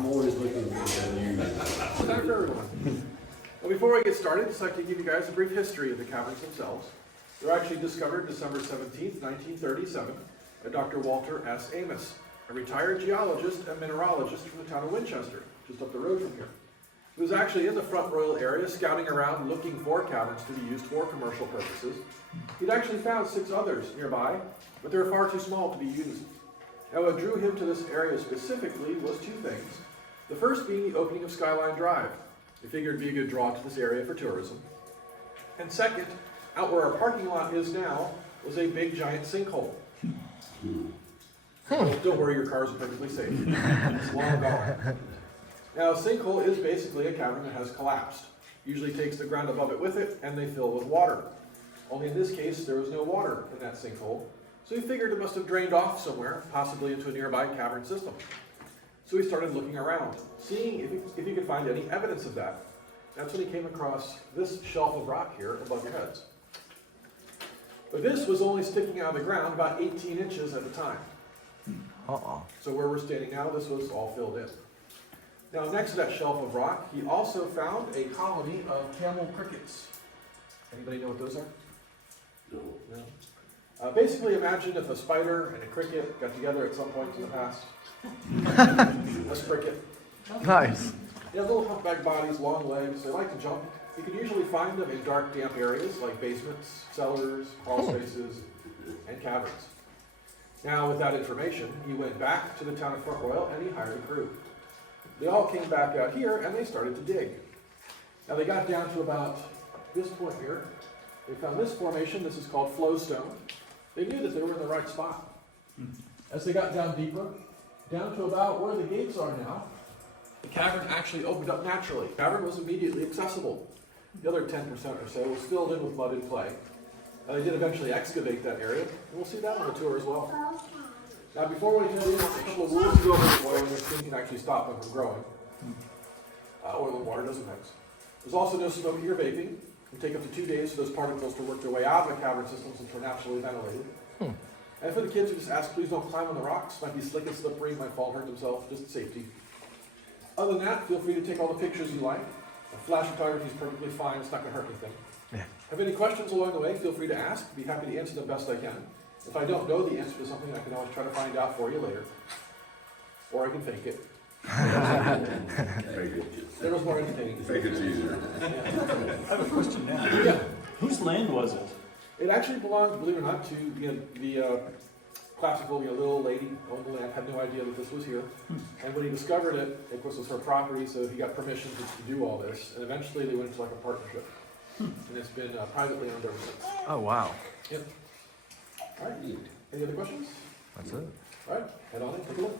I'm always looking for something new. Time for everyone. Well, before we get started, I'd like to give you guys a brief history of the caverns themselves. They were actually discovered December 17th, 1937, by Dr. Walter S. Amos, a retired geologist and mineralogist from the town of Winchester, just up the road from here. He was actually in the Front Royal area, scouting around looking for caverns to be used for commercial purposes. He'd actually found 6 others nearby, but they were far too small to be used. Now, what drew him to this area specifically was 2 things. The first being the opening of Skyline Drive. He figured it'd be a good draw to this area for tourism. And second, out where our parking lot is now, was a big giant sinkhole. Don't worry, your cars are perfectly safe. It's long gone. Now, a sinkhole is basically a cavern that has collapsed. Usually takes the ground above it with it, and they fill with water. Only in this case, there was no water in that sinkhole, so he figured it must have drained off somewhere, possibly into a nearby cavern system. So he started looking around, seeing if he could find any evidence of that. That's when he came across this shelf of rock here above your heads. But this was only sticking out of the ground about 18 inches at the time. So where we're standing now, this was all filled in. Now, next to that shelf of rock, he also found a colony of camel crickets. Anybody know what those are? No. Basically, imagine if a spider and a cricket got together at some point in the past. That's a cricket. Nice. They have little humpback bodies, long legs. They like to jump. You can usually find them in dark, damp areas like basements, cellars, crawl spaces, and caverns. Now, with that information, he went back to the town of Front Royal and he hired a crew. They all came back out here and they started to dig. Now, they got down to about this point here. They found this formation. This is called flowstone. They knew that they were in the right spot. As they got down deeper, down to about where the gates are now, the cavern actually opened up naturally. The cavern was immediately accessible. The other 10% or so was filled in with mud and clay. Now, they did eventually excavate that area, and we'll see that on the tour as well. Now, before we head in, there's a couple of rules to go over with oil, which things can actually stop them from growing. Oil and water doesn't mix. There's also no smoking or vaping. It will take up to 2 days for those particles to work their way out of the cavern system since we're naturally ventilated. And for the kids who just ask, please don't climb on the rocks. Might be slick and slippery, might fall, hurt themselves, just safety. Other than that, feel free to take all the pictures you like. Flash photography is perfectly fine, it's not going to hurt anything. Yeah. Have any questions along the way, feel free to ask. I'd be happy to answer them best I can. If I don't know the answer to something, I can always try to find out for you later. Or I can fake it. Very good. It was more entertaining. Fake it's easier. I have a question now. Yeah. Whose land was it? It actually belonged, believe it or not, to the classical, little lady owned the land, had no idea that this was here. And when he discovered it, of course, it was her property, so he got permission to do all this. And eventually they went into like a partnership. And it's been privately owned ever since. Oh, wow. Yep. All right. Any other questions? That's it. All right. Head on in, take a look.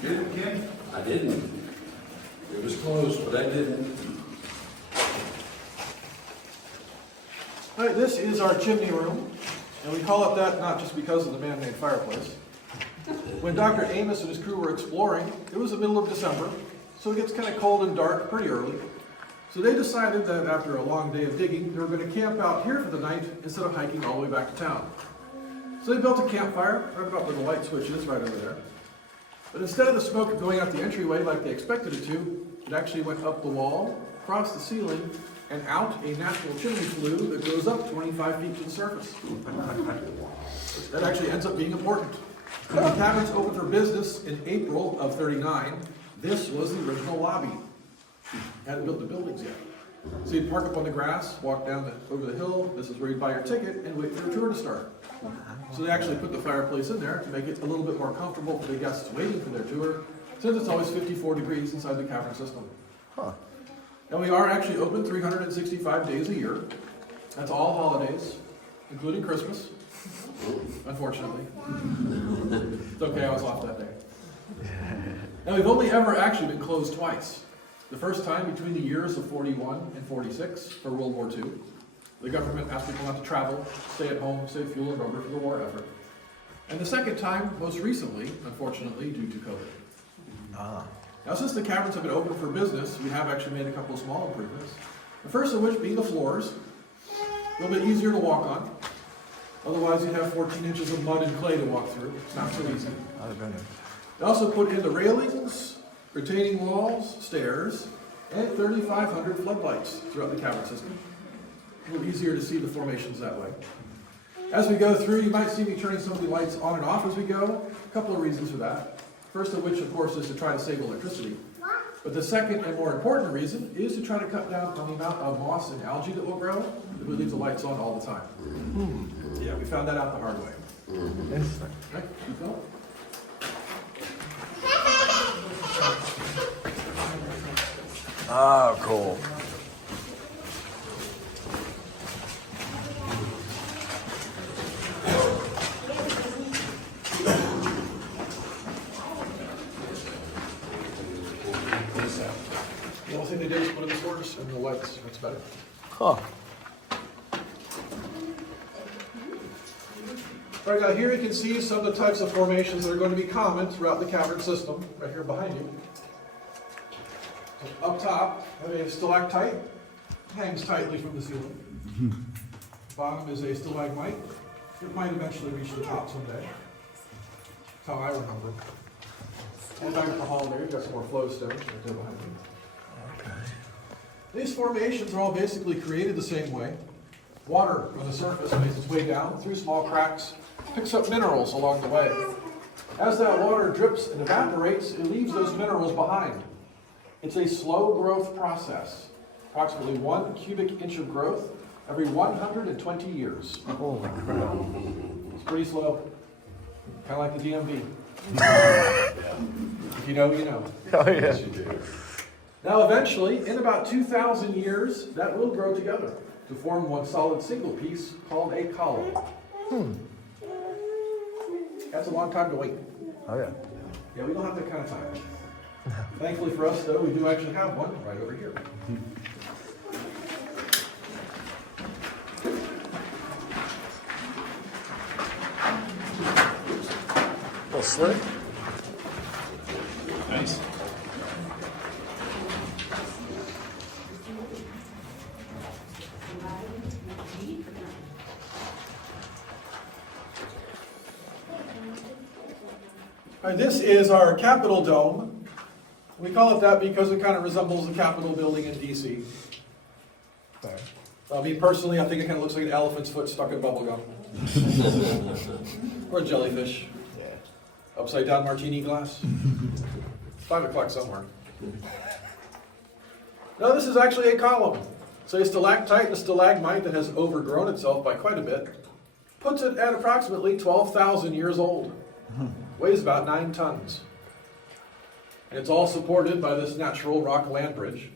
Did it, Ken? I didn't. It was close, but I didn't. All right, this is our chimney room, and we call it that not just because of the man-made fireplace. When Dr. Amos and his crew were exploring, it was the middle of December, so it gets kind of cold and dark pretty early. So they decided that after a long day of digging, they were going to camp out here for the night instead of hiking all the way back to town. So they built a campfire right about where the light switch is, right over there. But instead of the smoke going out the entryway like they expected it to, it actually went up the wall, across the ceiling, and out a natural chimney flue that goes up 25 feet to the surface. That actually ends up being important. When the caverns opened for business in April of '39, this was the original lobby. Hadn't built the buildings yet. So you'd park up on the grass, walk down over the hill, this is where you'd buy your ticket, and wait for your tour to start. So they actually put the fireplace in there to make it a little bit more comfortable for the guests waiting for their tour, since it's always 54 degrees inside the cavern system. And we are actually open 365 days a year. That's all holidays, including Christmas, unfortunately. It's okay, I was off that day. And we've only ever actually been closed twice. The first time between the years of 41 and 46 for World War II. The government asked people not to travel, stay at home, save fuel and rubber for the war effort. And the second time, most recently, unfortunately, due to COVID. Now Now, since the caverns have been open for business, we have actually made a couple of small improvements. The first of which being the floors, a little bit easier to walk on. Otherwise, you'd have 14 inches of mud and clay to walk through. It's not so easy. They also put in the railings, retaining walls, stairs, and 3,500 floodlights throughout the cavern system. A little easier to see the formations that way. As we go through, you might see me turning some of the lights on and off as we go. A couple of reasons for that. First of which, of course, is to try to save electricity. But the second and more important reason is to try to cut down on the amount of moss and algae that will grow if we leave the lights on all the time. Yeah, we found that out the hard way. Interesting. Right, you feel? Oh, cool. The only thing they did is put in the floors and the lights. That's better. Huh. All right, now here you can see some of the types of formations that are going to be common throughout the cavern system, right here behind you. So up top, we have a stalactite, hangs tightly from the ceiling. Bottom is a stalagmite. It might eventually reach the top someday. That's how I remember it. And back at the hall there, you've got some more flowstones right there behind you. These formations are all basically created the same way. Water on the surface makes its way down through small cracks, picks up minerals along the way. As that water drips and evaporates, it leaves those minerals behind. It's a slow growth process, approximately 1 cubic inch of growth every 120 years. Holy crap. It's pretty slow, kind of like the DMV. If you know, you know. Oh, yeah. Now eventually, in about 2,000 years, that will grow together to form one solid single piece called a column. That's a long time to wait. Oh, yeah. Yeah, we don't have that kind of time. Thankfully for us, though, we do actually have one right over here. A little slick. Nice. All right, this is our Capitol Dome. We call it that because it kind of resembles the Capitol building in D.C. Me personally, I think it kind of looks like an elephant's foot stuck in bubble gum. Or a jellyfish. Yeah. Upside down martini glass. 5 o'clock somewhere. No, this is actually a column. So a stalactite and a stalagmite that has overgrown itself by quite a bit. Puts it at approximately 12,000 years old. Weighs about 9 tons. And it's all supported by this natural rock land bridge.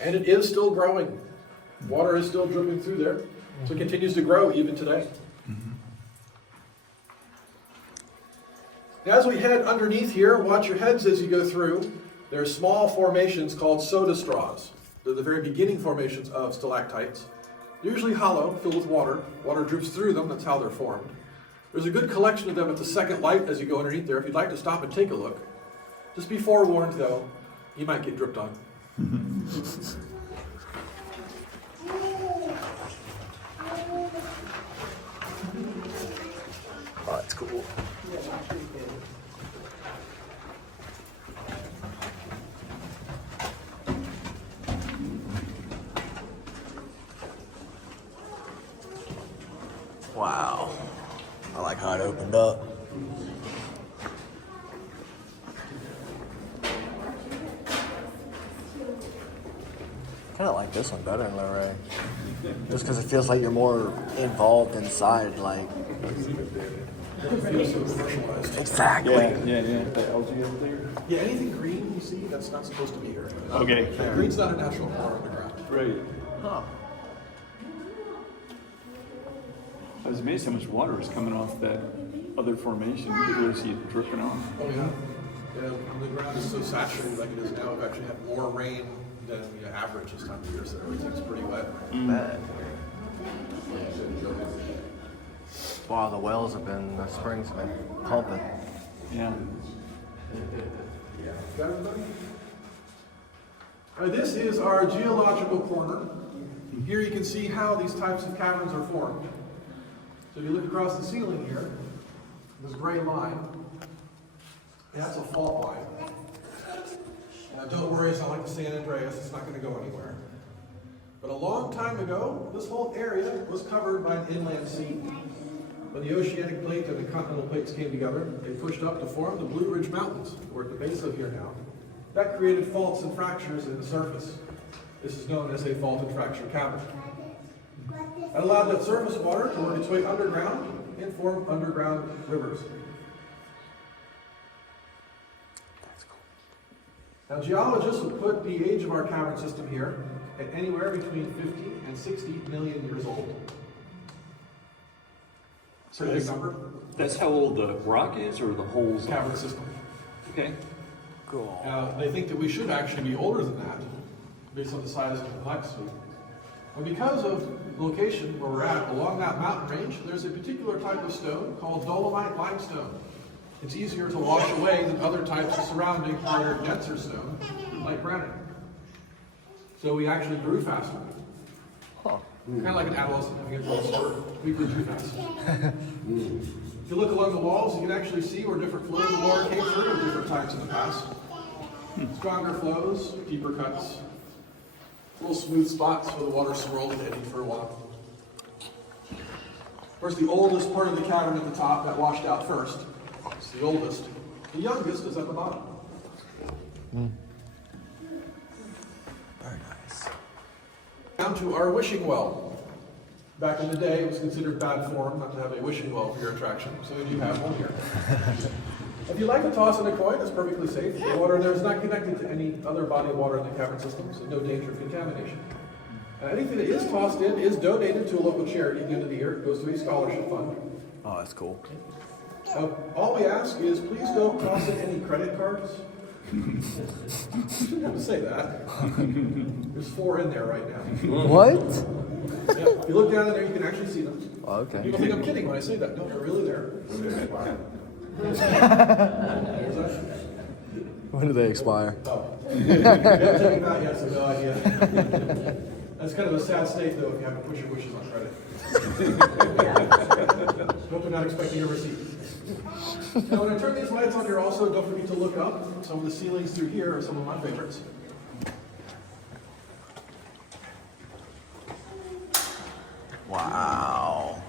And it is still growing. Water is still dripping through there. So it continues to grow even today. Now, as we head underneath here, watch your heads as you go through. There are small formations called soda straws. They're the very beginning formations of stalactites. They're usually hollow, filled with water. Water droops through them, that's how they're formed. There's a good collection of them at the second light as you go underneath there. If you'd like to stop and take a look. Just be forewarned, though, you might get dripped on. Oh, that's cool. Wow. I like how it opened up. Kind of like this one better than Lorraine. Just because it feels like you're more involved inside, like. Exactly. Yeah. The algae over there. Yeah, anything green you see, that's not supposed to be here. Okay. Green's not a natural color on the ground. Right. Huh. I was amazed how much water is coming off that other formation. You could really see it dripping off. Oh, yeah. Yeah, the ground is so saturated like it is now. We've actually had more rain than the average this time of year, so everything's pretty wet. Bad. Wow, the wells have been, the springs have been pumping. Yeah. Got everybody? This is our geological corner. Here you can see how these types of caverns are formed. So if you look across the ceiling here, this gray line, that's a fault line. Now don't worry, it's not like the San Andreas, it's not going to go anywhere. But a long time ago, this whole area was covered by an inland sea. When the oceanic plate and the continental plates came together, they pushed up to form the Blue Ridge Mountains. We're at the base of here now. That created faults and fractures in the surface. This is known as a fault and fracture cavern. That allowed that surface water to work its way underground and form underground rivers. Now geologists would put the age of our cavern system here at anywhere between 50 and 60 million years old. So Pretty big number. that's how old the rock is, or the holes? Cavern system. Okay. Cool. Now, they think that we should actually be older than that, based on the size and complexity. And because of the location where we're at, along that mountain range, there's a particular type of stone called dolomite limestone. It's easier to wash away than other types of surrounding harder, denser stone, like granite. So we actually grew faster. Huh. Kind of like an adolescent having a growth spurt. We grew too fast. If you look along the walls, you can actually see where different flows of water came through at different times in the past. Stronger flows, deeper cuts, little smooth spots where the water swirled and eddied for a while. Of course, the oldest part of the cavern at the top that washed out first. It's the oldest. The youngest is at the bottom. Very nice. Down to our wishing well. Back in the day, it was considered bad form not to have a wishing well for your attraction, so we do have one here. If you like to toss in a coin, it's perfectly safe. The water there is not connected to any other body of water in the cavern system, so no danger of contamination. Anything that is tossed in is donated to a local charity at the end of the year. It goes to a scholarship fund. Oh, that's cool. All we ask is please don't toss in any credit cards. You shouldn't have to say that. There's 4 in there right now. What? Yeah, if you look down in there, you can actually see them. Oh, okay. People think I'm kidding when I say that. No, they're really there. When do they expire? Oh. Not yet, so no idea. That's kind of a sad state, though, if you have to push your wishes on credit. Hope they're not expecting a receipt. Now, when I turn these lights on here, also, don't forget to look up. Some of the ceilings through here are some of my favorites. Wow.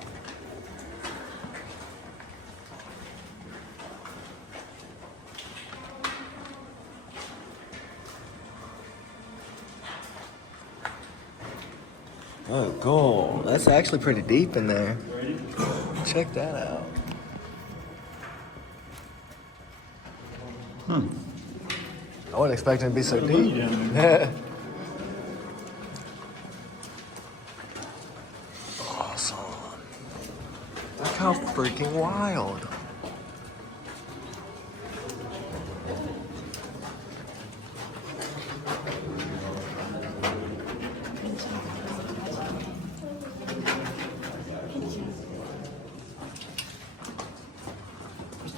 Oh, cool. That's actually pretty deep in there. Check that out. I wasn't expecting it to be so deep. Awesome. Look how freaking wild.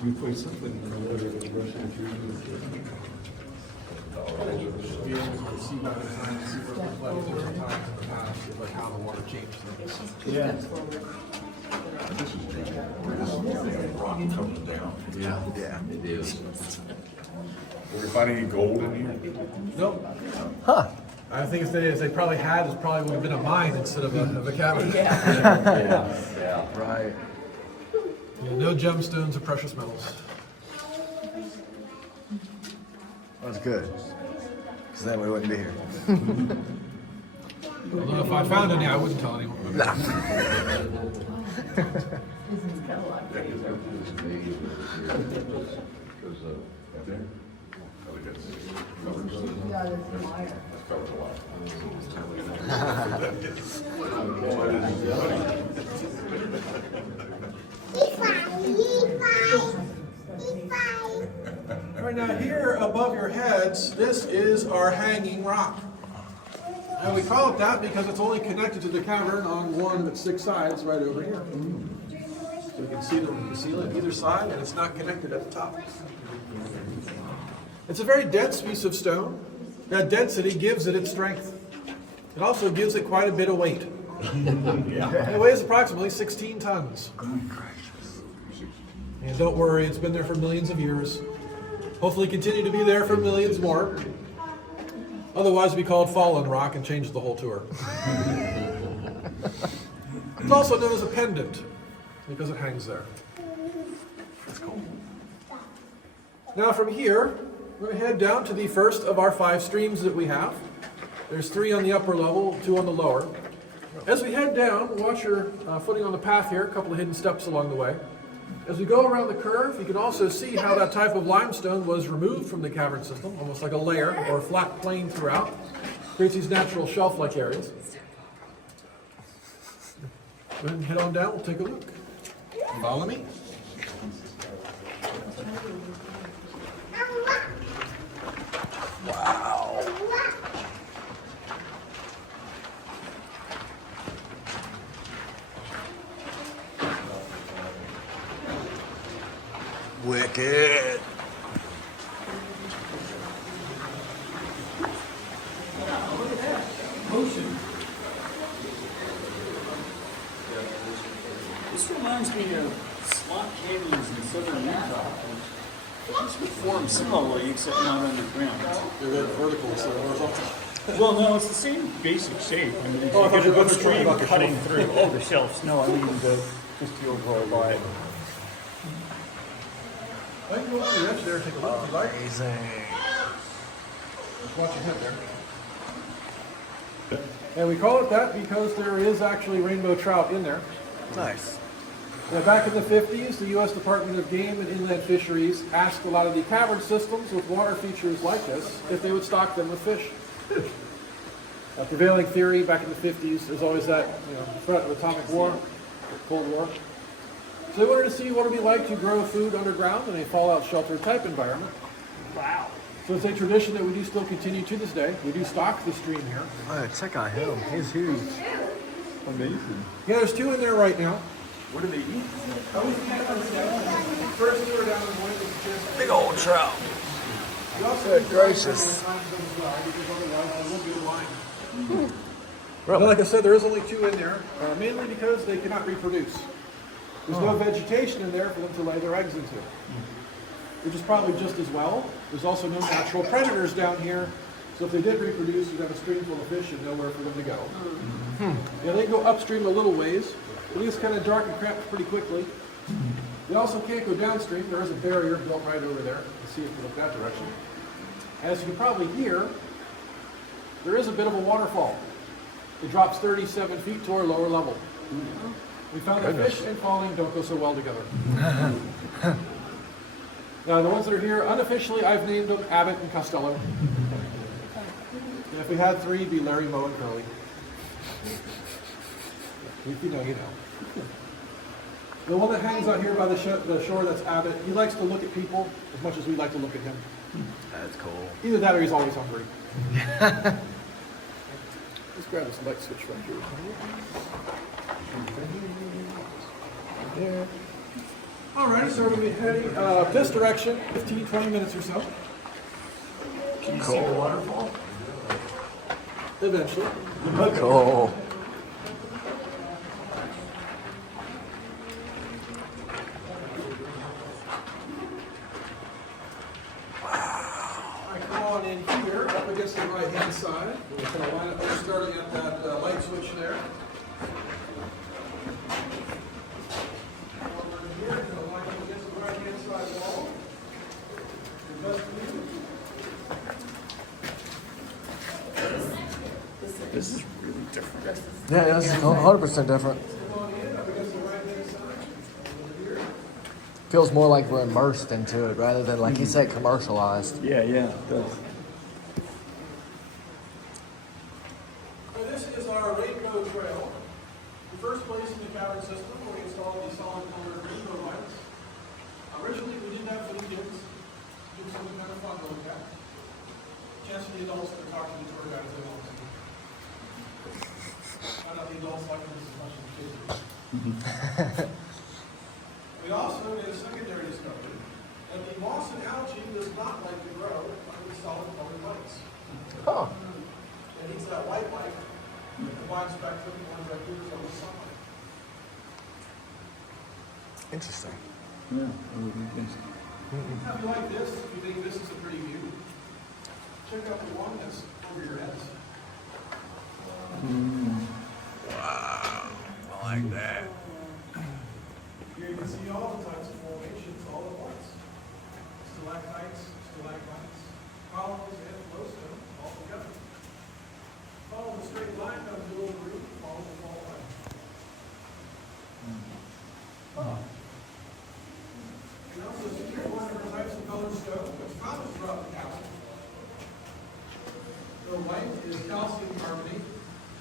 We put something in the water that was rushing through. Be able to see by the time, see what it looked like at different times in the past, like how the water changed things. Yeah. Yeah. It is. Are we finding any gold in here? Nope. Huh. I think it's they probably had is probably would have been a mine instead of a cavern. Yeah. Right. Yeah, no gemstones or precious metals. That's good. Because then we wouldn't be here. Although if I found any, I wouldn't tell anyone. Nah. All right, now here above your heads, this is our hanging rock. And we call it that because it's only connected to the cavern on one of its 6 sides right over here. So you can see the ceiling either side, and it's not connected at the top. It's a very dense piece of stone. That density gives it its strength. It also gives it quite a bit of weight. It weighs approximately 16 tons. And don't worry, it's been there for millions of years. Hopefully continue to be there for millions more. Otherwise it'd be called Fallen Rock and change the whole tour. It's also known as a pendant because it hangs there. That's cool. Now from here, we're going to head down to the first of our 5 streams that we have. There's 3 on the upper level, 2 on the lower. As we head down, watch your footing on the path here, a couple of hidden steps along the way. As we go around the curve, you can also see how that type of limestone was removed from the cavern system, almost like a layer or a flat plane throughout. Creates these natural shelf-like areas. Go ahead and head on down, we'll take a look. Follow me. Wow. Wicked. This reminds me of slot canyons in southern Utah. These would form similarly, except not underground. They're vertical, so horizontal. Well, no, it's the same basic shape. I mean, Oh, I thought you were a stream talking about the cutting shelf. through. Oh, the shelves. No, I mean just the overall vibe. I can go over the edge there and take a look if you like. Amazing. Just watch your head there. And we call it that because there is actually rainbow trout in there. Nice. Now, back in the 50s, the U.S. Department of Game and Inland Fisheries asked a lot of the cavern systems with water features like this if they would stock them with fish. A prevailing theory back in the 50s is always that threat of atomic war, Cold War. So they wanted to see what it would be like to grow food underground in a fallout shelter type environment. Wow. So it's a tradition that we do still continue to this day. We do stock the stream here. Oh, check out him. He's huge. Amazing. Yeah, there's 2 in there right now. What do they eat? First 2 are down in one. Big old trout. We also Good gracious. But like I said, there is only 2 in there, mainly because they cannot reproduce. There's no vegetation in there for them to lay their eggs into, which is probably just as well. There's also no natural predators down here, so if they did reproduce, you'd have a stream full of fish and nowhere for them to go. Yeah, they go upstream a little ways, but it gets kind of dark and cramped pretty quickly. They also can't go downstream. There is a barrier built right over there. Let's see if we look that direction. As you can probably hear, there is a bit of a waterfall. It drops 37 feet to our lower level. We found that fish and falling don't go so well together. Now, the ones that are here, unofficially, I've named them Abbott and Costello. And if we had 3, it'd be Larry, Moe, and Curly. If you know, you know. The one that hangs out here by the shore, that's Abbott. He likes to look at people as much as we like to look at him. That's cool. Either that or he's always hungry. Let's grab this light switch right here. There. Alright, so we're going to be heading this direction, 15, 20 minutes or so. Can you see the waterfall? Eventually. Cool. Alright, come on in here, up against the right-hand side. We're going to line up, we're starting at that light switch there. This is really different. Yeah, it's 100% different. Feels more like we're immersed into it rather than, like you said, commercialized. Yeah, it does. So this is our rainbow trail. The first place in the cavern system where we installed these solid colored rainbow lights. Originally we didn't have phoenicians. It was something kind of fun to look at. Chance for the adults to talk to the tour guide if they want to. I know the adults like this as much as the kids do. We also made a secondary discovery that the moss and algae does not like to grow Interesting. Yeah, I would guess. If you like this, if you think this is a pretty view, check out the one that's over your heads. Wow, I like that. Here you can see all the types of formations all at once. Stalactites, stalagmites, columns, and flowstone all together. Follow the straight line down the middle of the roof, follow the fault line. And also see here one different types of colored stone that's common throughout the castle. The white is calcium carbonate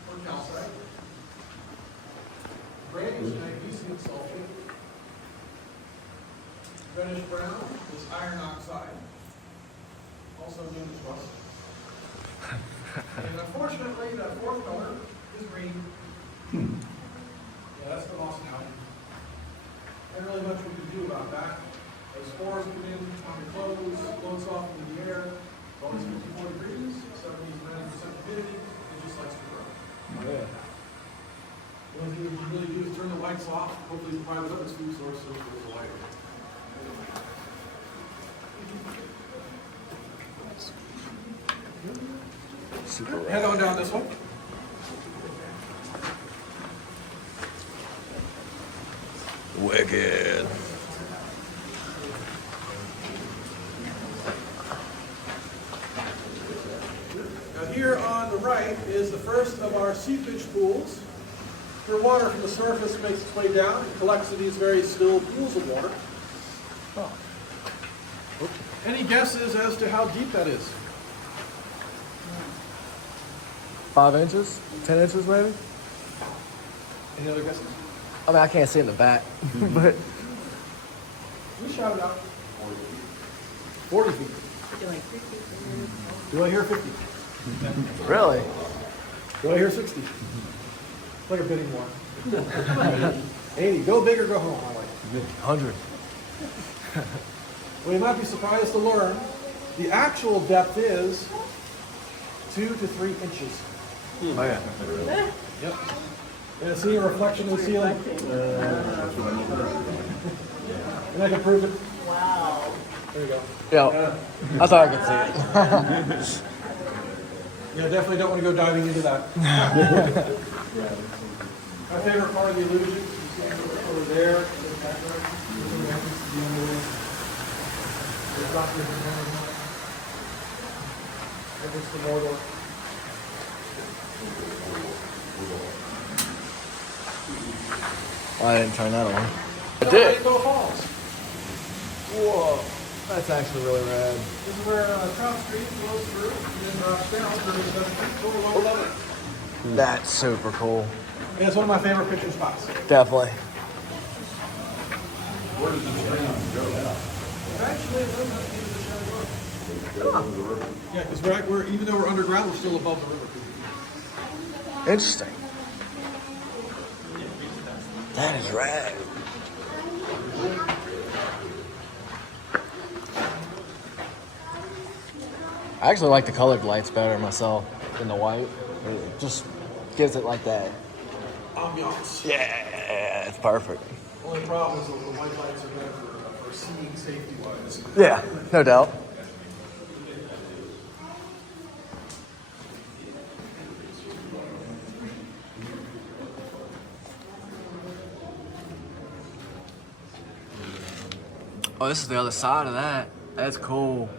or calcite. Gray is magnesium sulfate. Reddish brown is iron oxide, also known as rust. And unfortunately, that fourth color is green. Yeah, that's the moss now. Not really much we can do about that. As spores come in on the clothes, floats off into the air, always 54 degrees, 70% humidity, it just likes to grow. Yeah. The only thing we can really do is turn the lights off, hopefully provide it up its food source so there's a light. Super Head on down this one. wicked. Now here on the right is the first of our seepage pools, where water from the surface makes its way down and collects in these very still pools of water. Any guesses as to how deep that is? 5 inches? 10 inches maybe? Any other guesses? I mean, I can't see in the back, but We shout it out. 40 feet. Do I hear 50? really? Do I hear 60? It's like a bidding war. 80. Go big or go home. I like it. 100. Well, you might be surprised to learn the actual depth is 2 to 3 inches. Oh yeah. Yep. And see a reflection in the ceiling? And I can prove it. Wow. There you go. Yeah. I thought I could see it. Yeah, definitely don't want to go diving into that. My favorite part of the illusion, you see over there, in the background, there's Dr. There's the Mordor. I didn't turn that on. I did. Rainbow Falls. Whoa. That's actually really rad. This is where Trout Street flows through and then drops down during the over low level. That's super cool. And it's one of my favorite picture spots. Definitely. Where does the stream go? Actually, it runs up into the Chandelier. Yeah, because we're even though we're underground, we're still above the river. Interesting. That is rad. I actually like the colored lights better myself than the white. It just gives it like that. Ambiance. Yeah, it's perfect. Only problem is the white lights are better for seeing safety-wise. Yeah, no doubt. Oh, this is the other side of that. That's cool.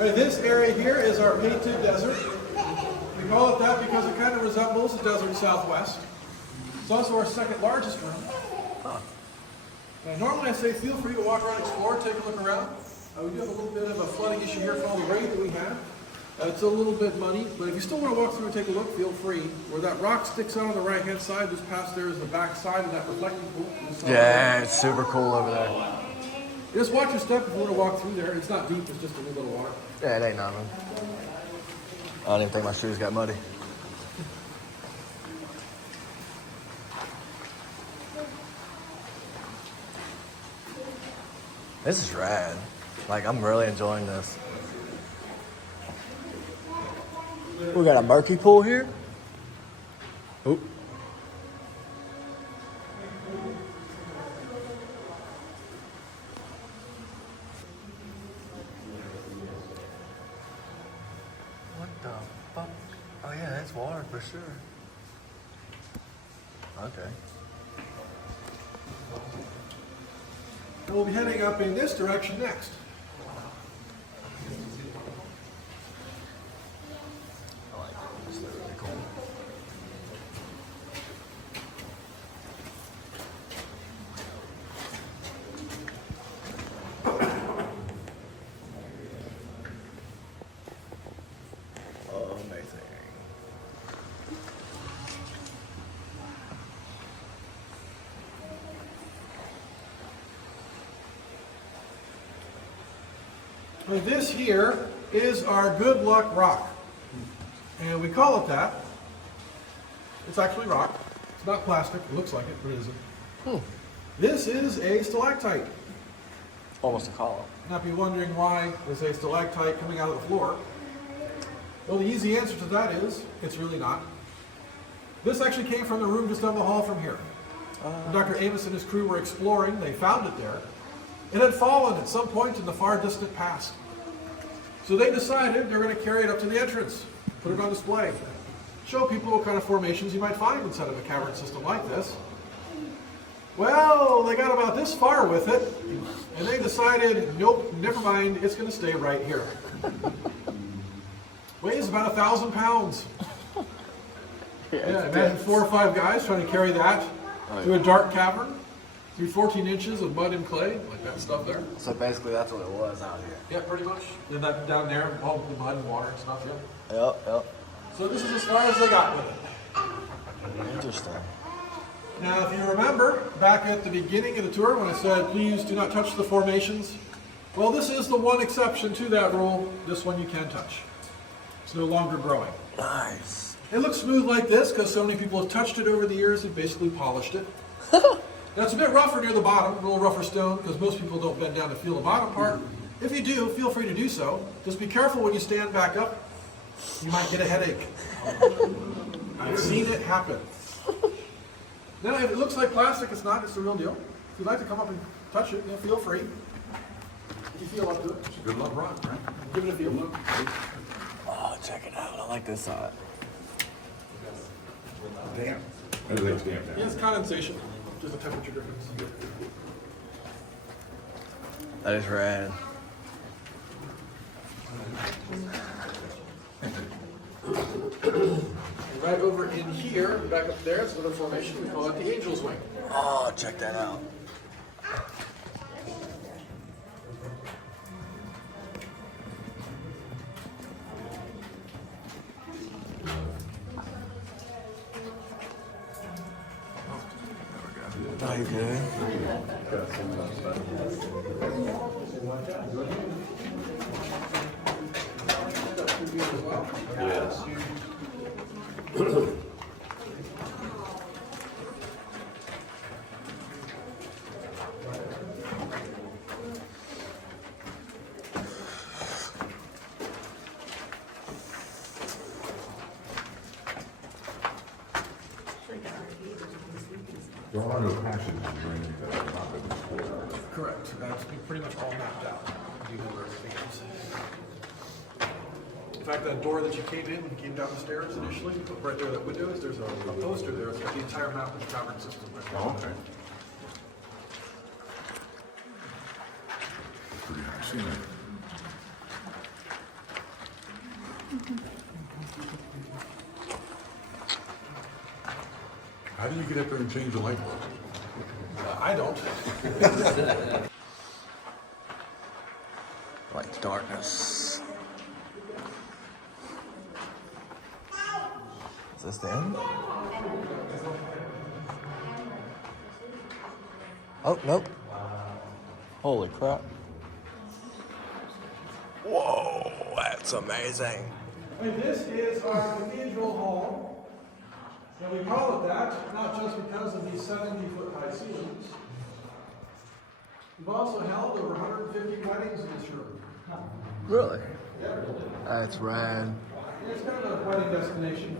This area here is our painted desert. call it that because it kind of resembles the desert southwest. It's also our second largest room. Normally I say feel free to walk around, explore, take a look around. We do have a little bit of a flooding issue here from all the rain that we have. It's a little bit muddy, but if you still want to walk through and take a look, feel free. Where that rock sticks out on the right-hand side, just past there is the back side of that reflecting pool. Yeah, it's super cool over there. Just watch your step if you want to walk through there. It's not deep, it's just a little bit of water. Yeah, it ain't nothing. I don't even think my shoes got muddy. This is rad. Like, I'm really enjoying this. We got a murky pool here. Oop. What the fuck? Oh yeah, that's water for sure. Okay. We'll be heading up in this direction next. I like it. It's really cool. Amazing. This here is our good luck rock. And we call it that. It's actually rock. It's not plastic. It looks like it, but it isn't. This is a stalactite. Almost a column. You might be wondering why there's a stalactite coming out of the floor. Well, the easy answer to that is, it's really not. This actually came from the room just down the hall from here. When Dr. Amos and his crew were exploring, they found it there. It had fallen at some point in the far distant past. So they decided they were going to carry it up to the entrance, put it on display, show people what kind of formations you might find inside of a cavern system like this. Well, they got about this far with it, and they decided, nope, never mind, it's going to stay right here. Weighs about 1,000 pounds. Yeah, imagine 4 or 5 guys trying to carry that to a dark cavern through 14 inches of mud and clay, like that stuff there. So basically that's what it was out here. Yeah, pretty much. Then that down there, all the mud and water and stuff, yeah. Yep. So this is as far as they got with it. Interesting. Now, if you remember, back at the beginning of the tour when I said, please do not touch the formations, well, this is the one exception to that rule. This one you can touch. It's no longer growing. Nice. It looks smooth like this because so many people have touched it over the years and basically polished it. Now, it's a bit rougher near the bottom, a little rougher stone, because most people don't bend down to feel the bottom part. If you do, feel free to do so. Just be careful when you stand back up. You might get a headache. I've seen it happen. Now, if it looks like plastic, it's not. It's the real deal. If you'd like to come up and touch it, feel free. If you feel up to it. It's a good luck rock, right? Give it a feel. Oh, check it out. I like this side. Damn. Everything's damn Yeah, down. it's condensation. Just a temperature difference. That is rad. And right over in here, back up there, it's another formation. We call it the Angel's Wing. Oh, check that out. Are you good? Yes. There are no passages or anything that are not been explored. Correct. That's pretty much all mapped out. You know where everything is. In fact, that door that you came in when you came down the stairs initially, right there, that window is, there's a poster there. It's got the entire map of the cavern system. Right there. Oh, okay. Pretty high scenery. get up there and change the light bulb? I don't. Light to darkness. Is this the end? Oh, nope. Holy crap. Whoa, that's amazing. And this is our Cathedral Hall. And we call it that, not just because of these 70-foot high ceilings. We've also held over 150 weddings in this room. Really? Yeah, That's rad. it's kind of a wedding destination.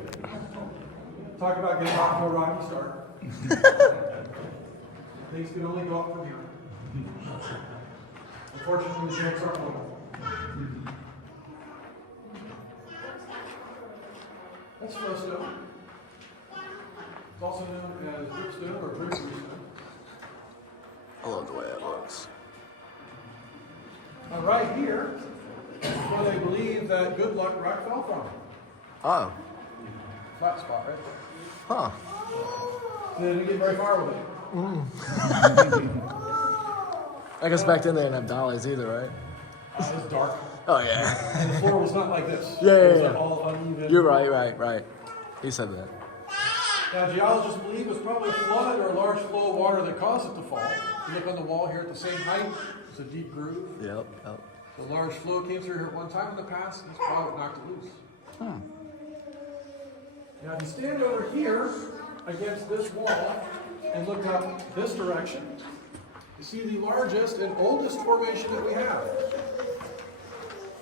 Talk about getting off to a rocky start. Things can only go up from here. Unfortunately, the jokes aren't one. That's stone. It's also known as dripstone or drip stone. I love the way it looks. Now, right here is where they believe that good luck rock fell from. Oh, Flat spot right there. huh. They didn't get very far with it. I guess back then they didn't have dollies either, right? It was dark. Oh, yeah. And the floor was not like this. Yeah, It was yeah. all uneven. You're right. He said that. Now, geologists believe it was probably a flood or a large flow of water that caused it to fall. You look on the wall here at the same height, it's a deep groove. Yep. The large flow came through here at one time in the past, and it's probably knocked it loose. Now, if you stand over here against this wall and look up this direction, you see the largest and oldest formation that we have.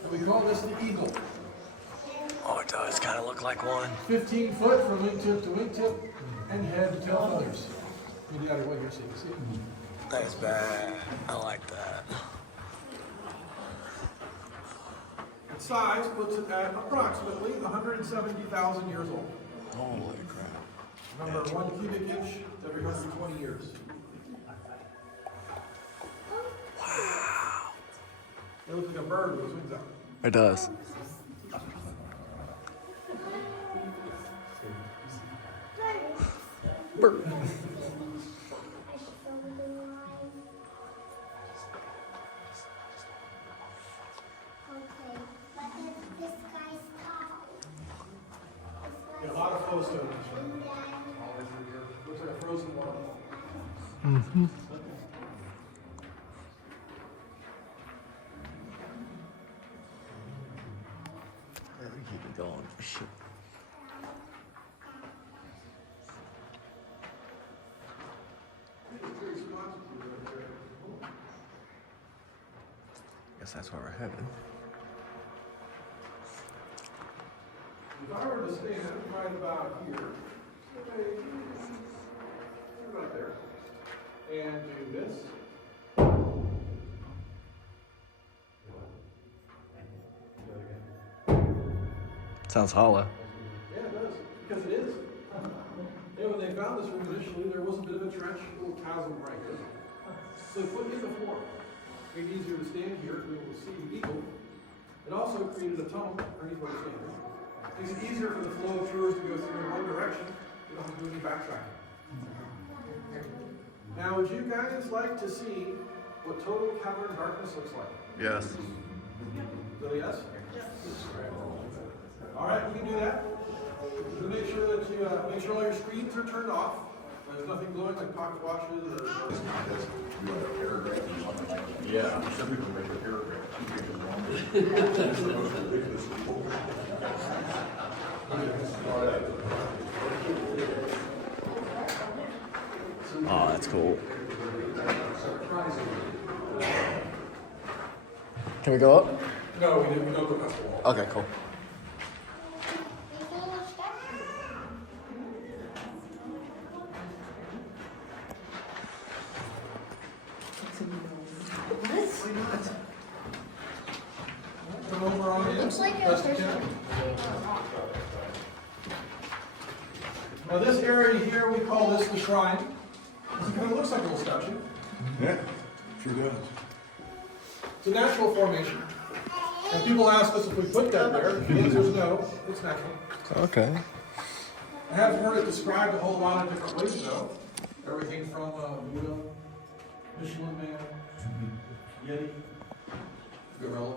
And we call this the Eagle. Oh, it does kind of look like one. 15 foot from wingtip to wingtip and head to tail feathers. Let me get out of your way here so you can see it. That's bad. I like that. Its size puts it at approximately 170,000 years old. Holy crap. Remember, 1 cubic inch every 120 years. Wow. It looks like a bird with its wings out. It does. Bird. Yeah, a lot of flow stones. All the way through here. Looks like a frozen waterfall. Keep it going. Shit. Guess that's where we're headed. If I were to stand right about here, right there, and do this. Sounds hollow. Yeah, it does, because it is. Yeah, when they found this room initially, there was a bit of a trench, a little chasm right here. So they put in the floor. Made it easier to stand here, to be able to see the eagle. It also created a tunnel underneath where we're standing. Makes it easier for the flow of tours to go through in one direction. You don't have to do any backtracking. Now, would you guys like to see what total cavern darkness looks like? Yes. Is that a yes? Yes. All right, we can do that. So make sure that you make sure all your screens are turned off. There's nothing glowing like pocket watches or. Yeah. Some people make a paragraph. Oh, that's cool. Can we go up? No, we didn't. We don't go past the wall. Okay, cool. Come over on in. Looks like Best you can. Now this area here, we call this the shrine. It kind of looks like a little statue. Yeah, sure does. It's a natural formation. And people ask us if we put that there. The answer is no, it's natural. Okay. I haven't heard it described a whole lot of different ways though. Everything from Buddha, Michelin Man, Yeti, Gorilla.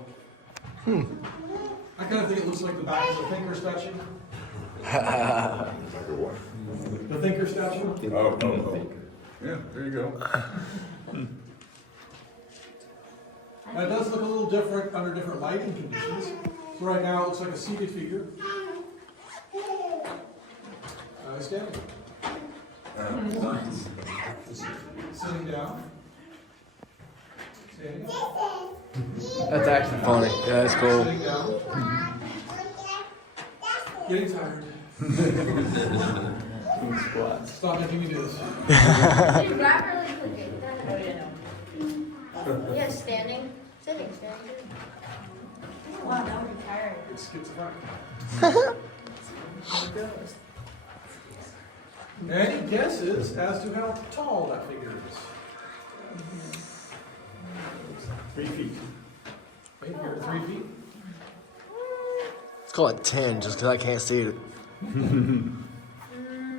I kind of think it looks like the back of the Thinker statue. Like a what? The Thinker statue. Oh. Yeah, there you go. Now, it does look a little different under different lighting conditions. So right now it looks like a seated figure. Standing. Sitting down. Standing up. That's actually funny. Yeah, that's cool. Sitting down. Getting tired. Stop making me do this. Dude, grab really quickly. Oh, yeah, no. Yeah, standing. Sitting, standing. Wow, that would be tiring. It's schizophrenic. Any guesses as to how tall that figure is? 3 feet. Right here, 3 feet. Let's call it 10 just because I can't see it.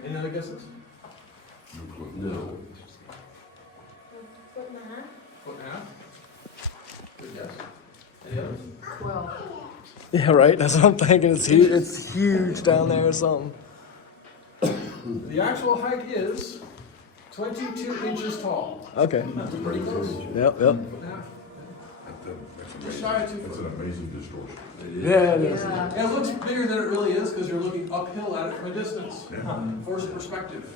Any other guesses? No. Foot and a half? Foot and a half? Good guess. Any others? 12. Yeah, right? That's what I'm thinking. It's huge down there or something. The actual height is 22 inches tall. Okay. That's pretty close. Yep. Foot and a half. That's Just shy of 2 That's foot. an amazing distortion. Yeah, it is. Yeah. And it looks bigger than it really is because you're looking uphill at it from a distance. Forced perspective.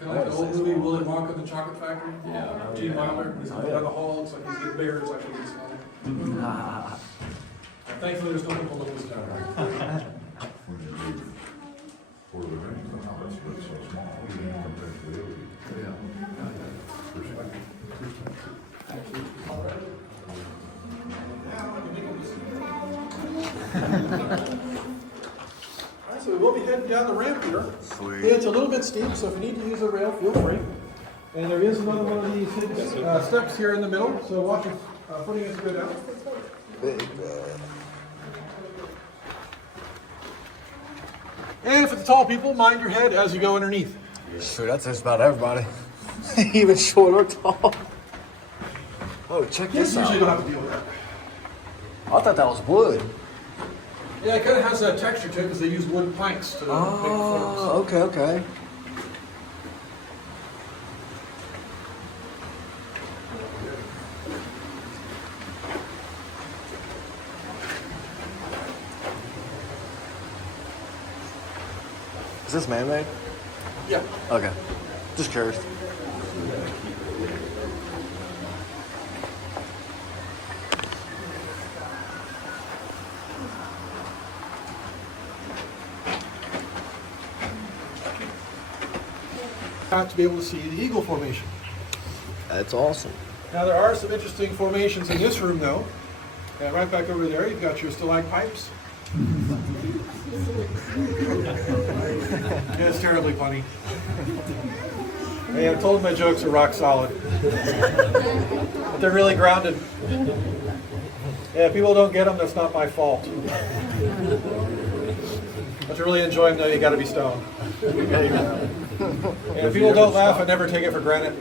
Kind of like the old movie Willy Wonka and the Chocolate Factory. Yeah. Gene Wilder, when he's going down the hall, it's like he's getting bigger, it's actually getting smaller. Thankfully, there's no people looking this down. When you do for the rain, that's what's so small. You didn't come back to the Alright, so we will be heading down the ramp here. Sweet. It's a little bit steep, so if you need to use a rail, feel free. And there is another one of these hidden steps here in the middle, so watch your footing as you go down. Big bad. And for the tall people, mind your head as you go underneath. Sure, that's just about everybody. Even short or tall. Oh, check Kids this usually don't out. have to deal with that. I thought that was wood. Yeah, it kind of has that texture to it because they use wood planks to make forms. Oh, okay. Is this man-made? Yeah. Okay. Just curious. To be able to see the Eagle Formation. That's awesome. Now there are some interesting formations in this room though. And right back over there, you've got your stalagmipes. Yeah, it's terribly funny. Hey, I told my jokes are rock solid. But they're really grounded. Yeah, if people don't get them, that's not my fault. But to really enjoy them though, you gotta be stoned. And if people don't laugh, I never take it for granted.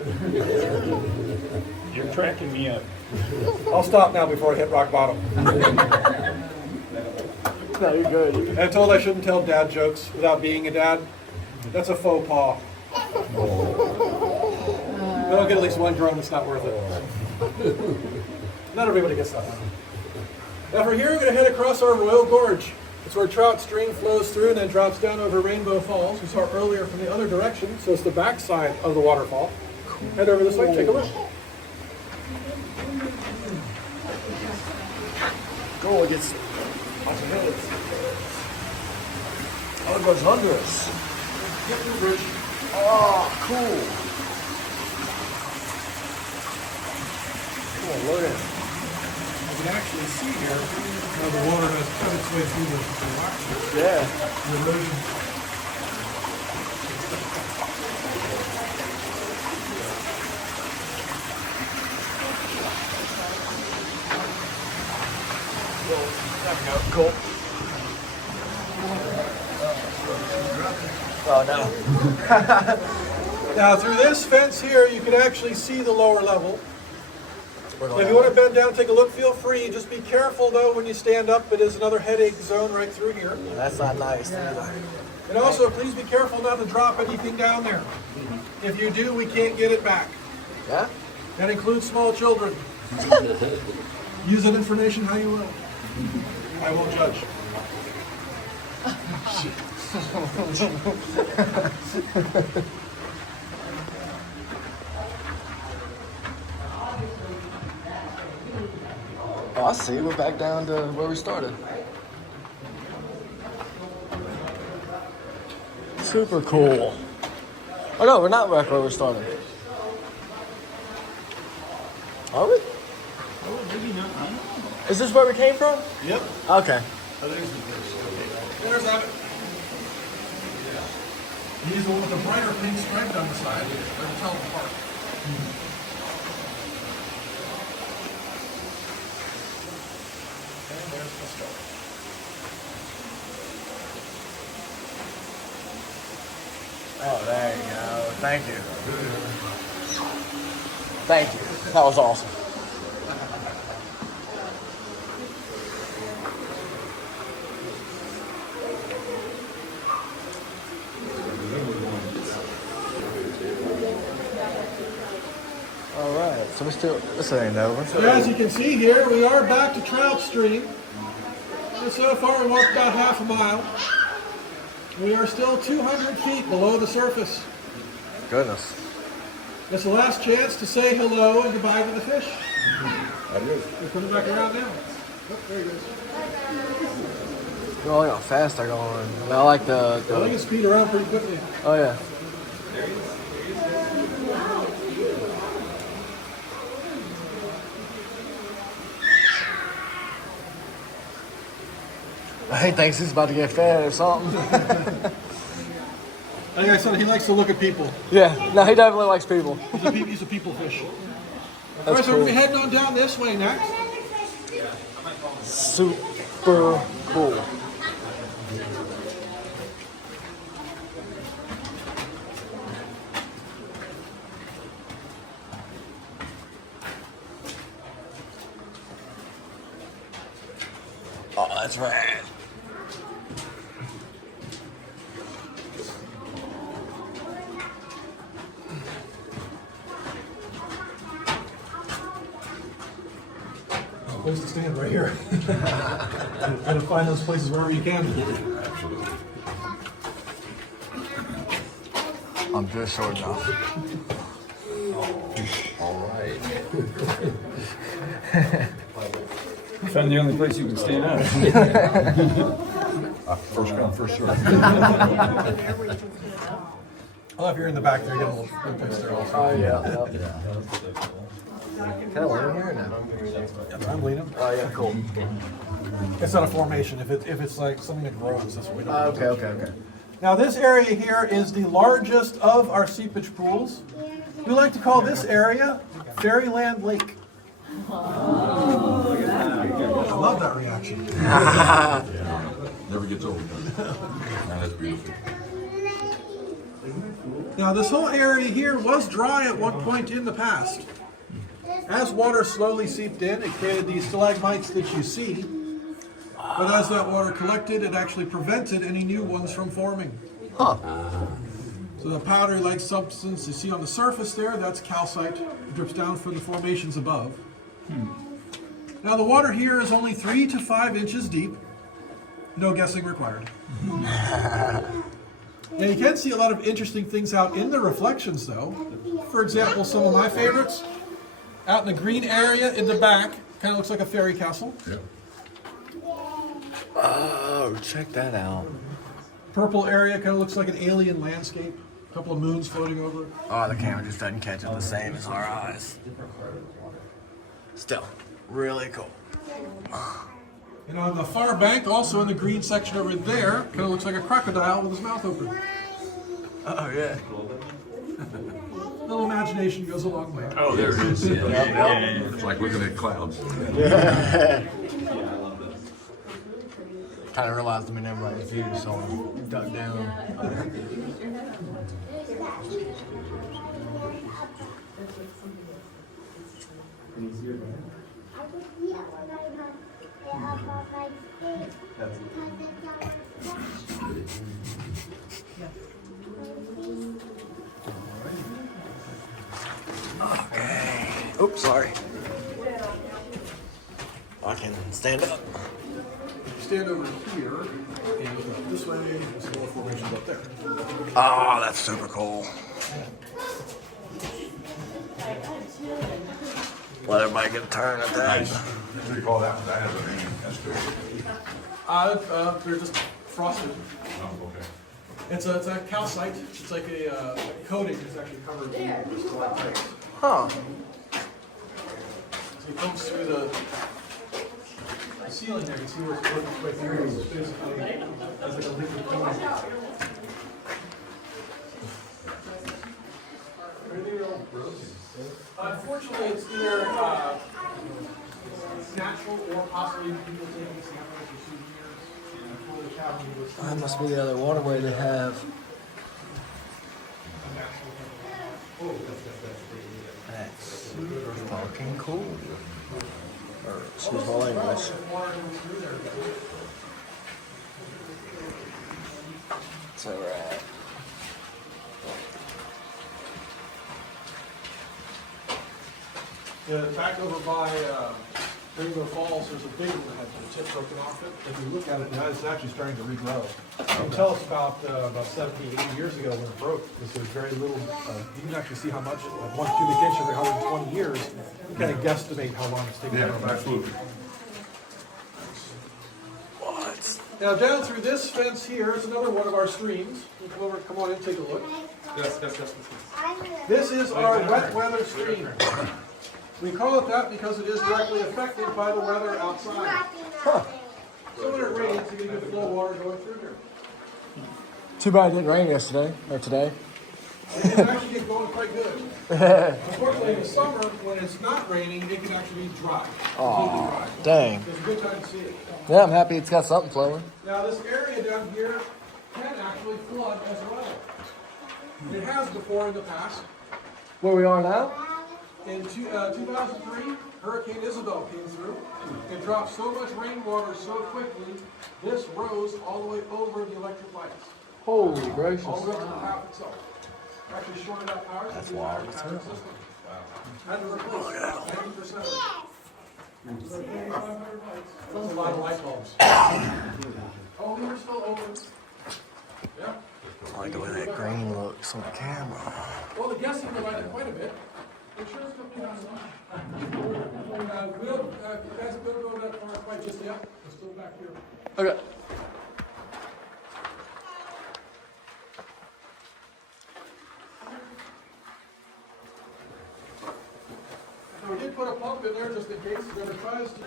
You're cracking me up. I'll stop now before I hit rock bottom. No, you're good. I'm told I shouldn't tell dad jokes without being a dad. That's a faux pas. If I don't get at least one groan, it's not worth it. Not everybody gets that one. Now from here, we're going to head across our Royal Gorge. It's where Trout stream flows through and then drops down over Rainbow Falls. We saw earlier from the other direction, so it's the back side of the waterfall. Head over this way, take a look. Go, it gets. Oh, it goes under us. Yep, the bridge. Oh, cool. Cool, look at it. You can actually see here how the water has cut its way through the rocks. Yeah. The erosion. Cool. Oh no. Now through this fence here, you can actually see the lower level. If you want to bend down and take a look, feel free. Just be careful though when you stand up. It is another headache zone right through here. That's not nice either. And also, please be careful not to drop anything down there. If you do, we can't get it back. Yeah? That includes small children. Use that information how you will. I won't judge. Oh, I see. We're back down to where we started. Super cool. Oh no, we're not back where we started. Are we? Oh, maybe not. I don't know. Is this where we came from? Yep. Okay. There's Abbott. He's the one with the brighter pink stripe down the side. Better tell them apart. And there's the story. Oh, there you go. Thank you. Thank you. That was awesome. All right. So this ain't over. So as you can see here, we are back to Trout Stream. And so far we walked about half a mile. We are still 200 feet below the surface. Goodness. It's the last chance to say hello and goodbye to the fish. That is. They're coming back around now. Oh, there he goes. Oh, look how fast they're going. I like Well, they can speed around pretty quickly. Oh, yeah. He thinks he's about to get fed or something. Like I said, he likes to look at people. Yeah, no, he definitely likes people. He's a people fish. That's All right, so cool. we're going to be heading on down this way next. Super cool. Oh, that's rad. Place to stand right here. Gotta find those places wherever you can. Absolutely. I'm just short enough. All right. You found the only place you can stand up. First come, first served. Well, if you're in the back there, you get a little good place there also. Oh, yeah. Can I lean here or no? I'm leaning. Oh, yeah, cool. It's not a formation. If it's like something that grows, that's what we don't do. Okay. Now this area here is the largest of our seepage pools. We like to call this area Fairyland Lake. I love that reaction. Never gets old. Man, that's beautiful. Now this whole area here was dry at one point in the past. As water slowly seeped in, it created these stalagmites that you see. But as that water collected, it actually prevented any new ones from forming. Huh. So the powdery-like substance you see on the surface there, that's calcite. It drips down from the formations above. Now the water here is only 3 to 5 inches deep. No guessing required. Now you can see a lot of interesting things out in the reflections though. For example, some of my favorites. Out in the green area in the back, kind of looks like a fairy castle. Yeah. Oh, check that out. Purple area kind of looks like an alien landscape. A couple of moons floating over it. Oh, the camera just doesn't catch it the same as our eyes. Still, really cool. And on the far bank, also in the green section over there, kind of looks like a crocodile with his mouth open. Oh, yeah. A little imagination goes a long way. Oh, there it is. It's like looking at clouds. kind of realized I'm in everybody's view, so I'm ducked down. Okay. Oops, sorry. I can stand up. Stand over here, and look up this way, and some more formations up there. Oh, that's super cool. Let everybody get a turn at that. Nice. What do you call that? That has a name. That's good. They're just frosted. Oh, okay. It's a calcite. It's like a coating that's actually covered in this stalactites. Huh. So it comes through the ceiling there. You can see where it's working its way through. It's basically as like a liquid coating. Unfortunately, it's either natural or possibly people taking samples or souvenirs for the cavern. That must be the other waterway they have. That's fucking cool. Or, excuse my language. That's where we're at. Yeah, back over by Rainbow Falls, there's a big one that had the tip broken off it. If you look at it now, it's actually starting to regrow. You can tell it's about 70, 80 years ago when it broke, because there's very little, you can actually see how much, like 1 cubic inch every 120 years. You kind of guesstimate how long it's taking to grow Yeah, back. absolutely. What? Now down through this fence here is another one of our streams. You come on in, take a look. Yes. This is our wet weather stream. We call it that because it is directly affected by the weather outside. Huh. So when it rains, you can get the flow water going through here. Too bad it didn't rain yesterday, or today. It can actually get going quite good. Unfortunately, in the summer, when it's not raining, it can actually be dry. Completely dry. Dang. It's a good time to see it. Yeah, I'm happy it's got something flowing. Now, this area down here can actually flood as well. It has before in the past. Where we are now? In 2003, Hurricane Isabel came through. It dropped so much rainwater so quickly, this rose all the way over the electric lights. Holy gracious. All the way to the path itself. Actually shorted out power to the entire power system. Had to replace about 90% of it. So 4,500 lights. That's a lot of light bulbs. Oh, we were still open. Yeah. I like the way that green looks on the camera. Well, the guessing provided quite a bit. Insurance company got some. We'll, guys, don't go that far quite just yet. We're still back here. Okay. So we did put a pump in there just in case it ever tries to.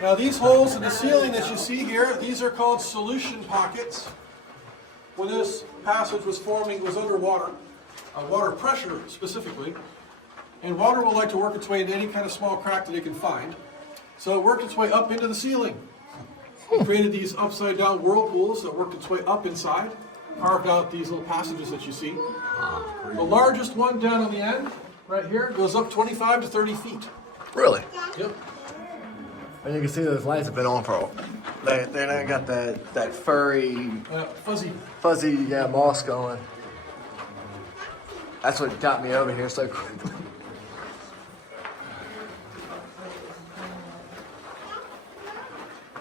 Now these holes in the ceiling that you see here, these are called solution pockets. When this passage was forming, it was underwater. Water pressure specifically, and water will like to work its way into any kind of small crack that it can find. So it worked its way up into the ceiling. It created these upside down whirlpools that worked its way up inside, carved out these little passages that you see. The largest one down on the end, right here, goes up 25 to 30 feet. Really? Yep. And you can see those lights have been on for they done got that furry, Fuzzy. moss going. That's what got me over here so quickly.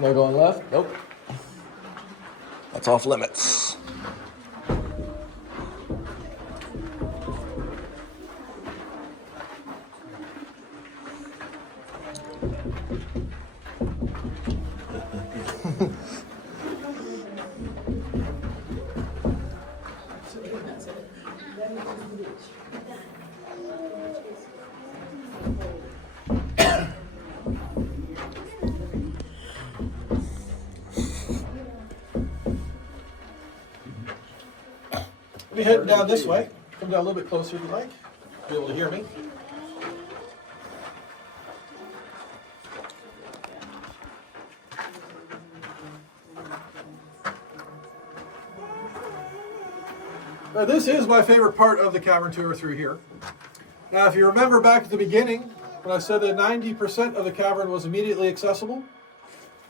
No going left? Nope. That's off limits. We'll be heading down this way. Come down a little bit closer if you like. Be able to hear me. Now, this is my favorite part of the cavern tour through here. Now, if you remember back at the beginning, when I said that 90% of the cavern was immediately accessible,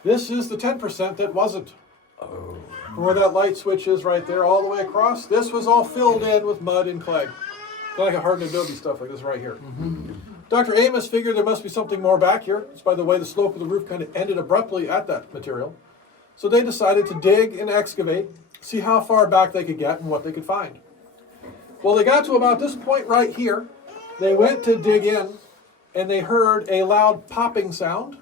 this is the 10% that wasn't. From where that light switch is right there, all the way across, this was all filled in with mud and clay. Like a hardened adobe stuff like this right here. Dr. Amos figured there must be something more back here. It's by the way the slope of the roof kind of ended abruptly at that material. So they decided to dig and excavate, see how far back they could get and what they could find. Well, they got to about this point right here. They went to dig in, and they heard a loud popping sound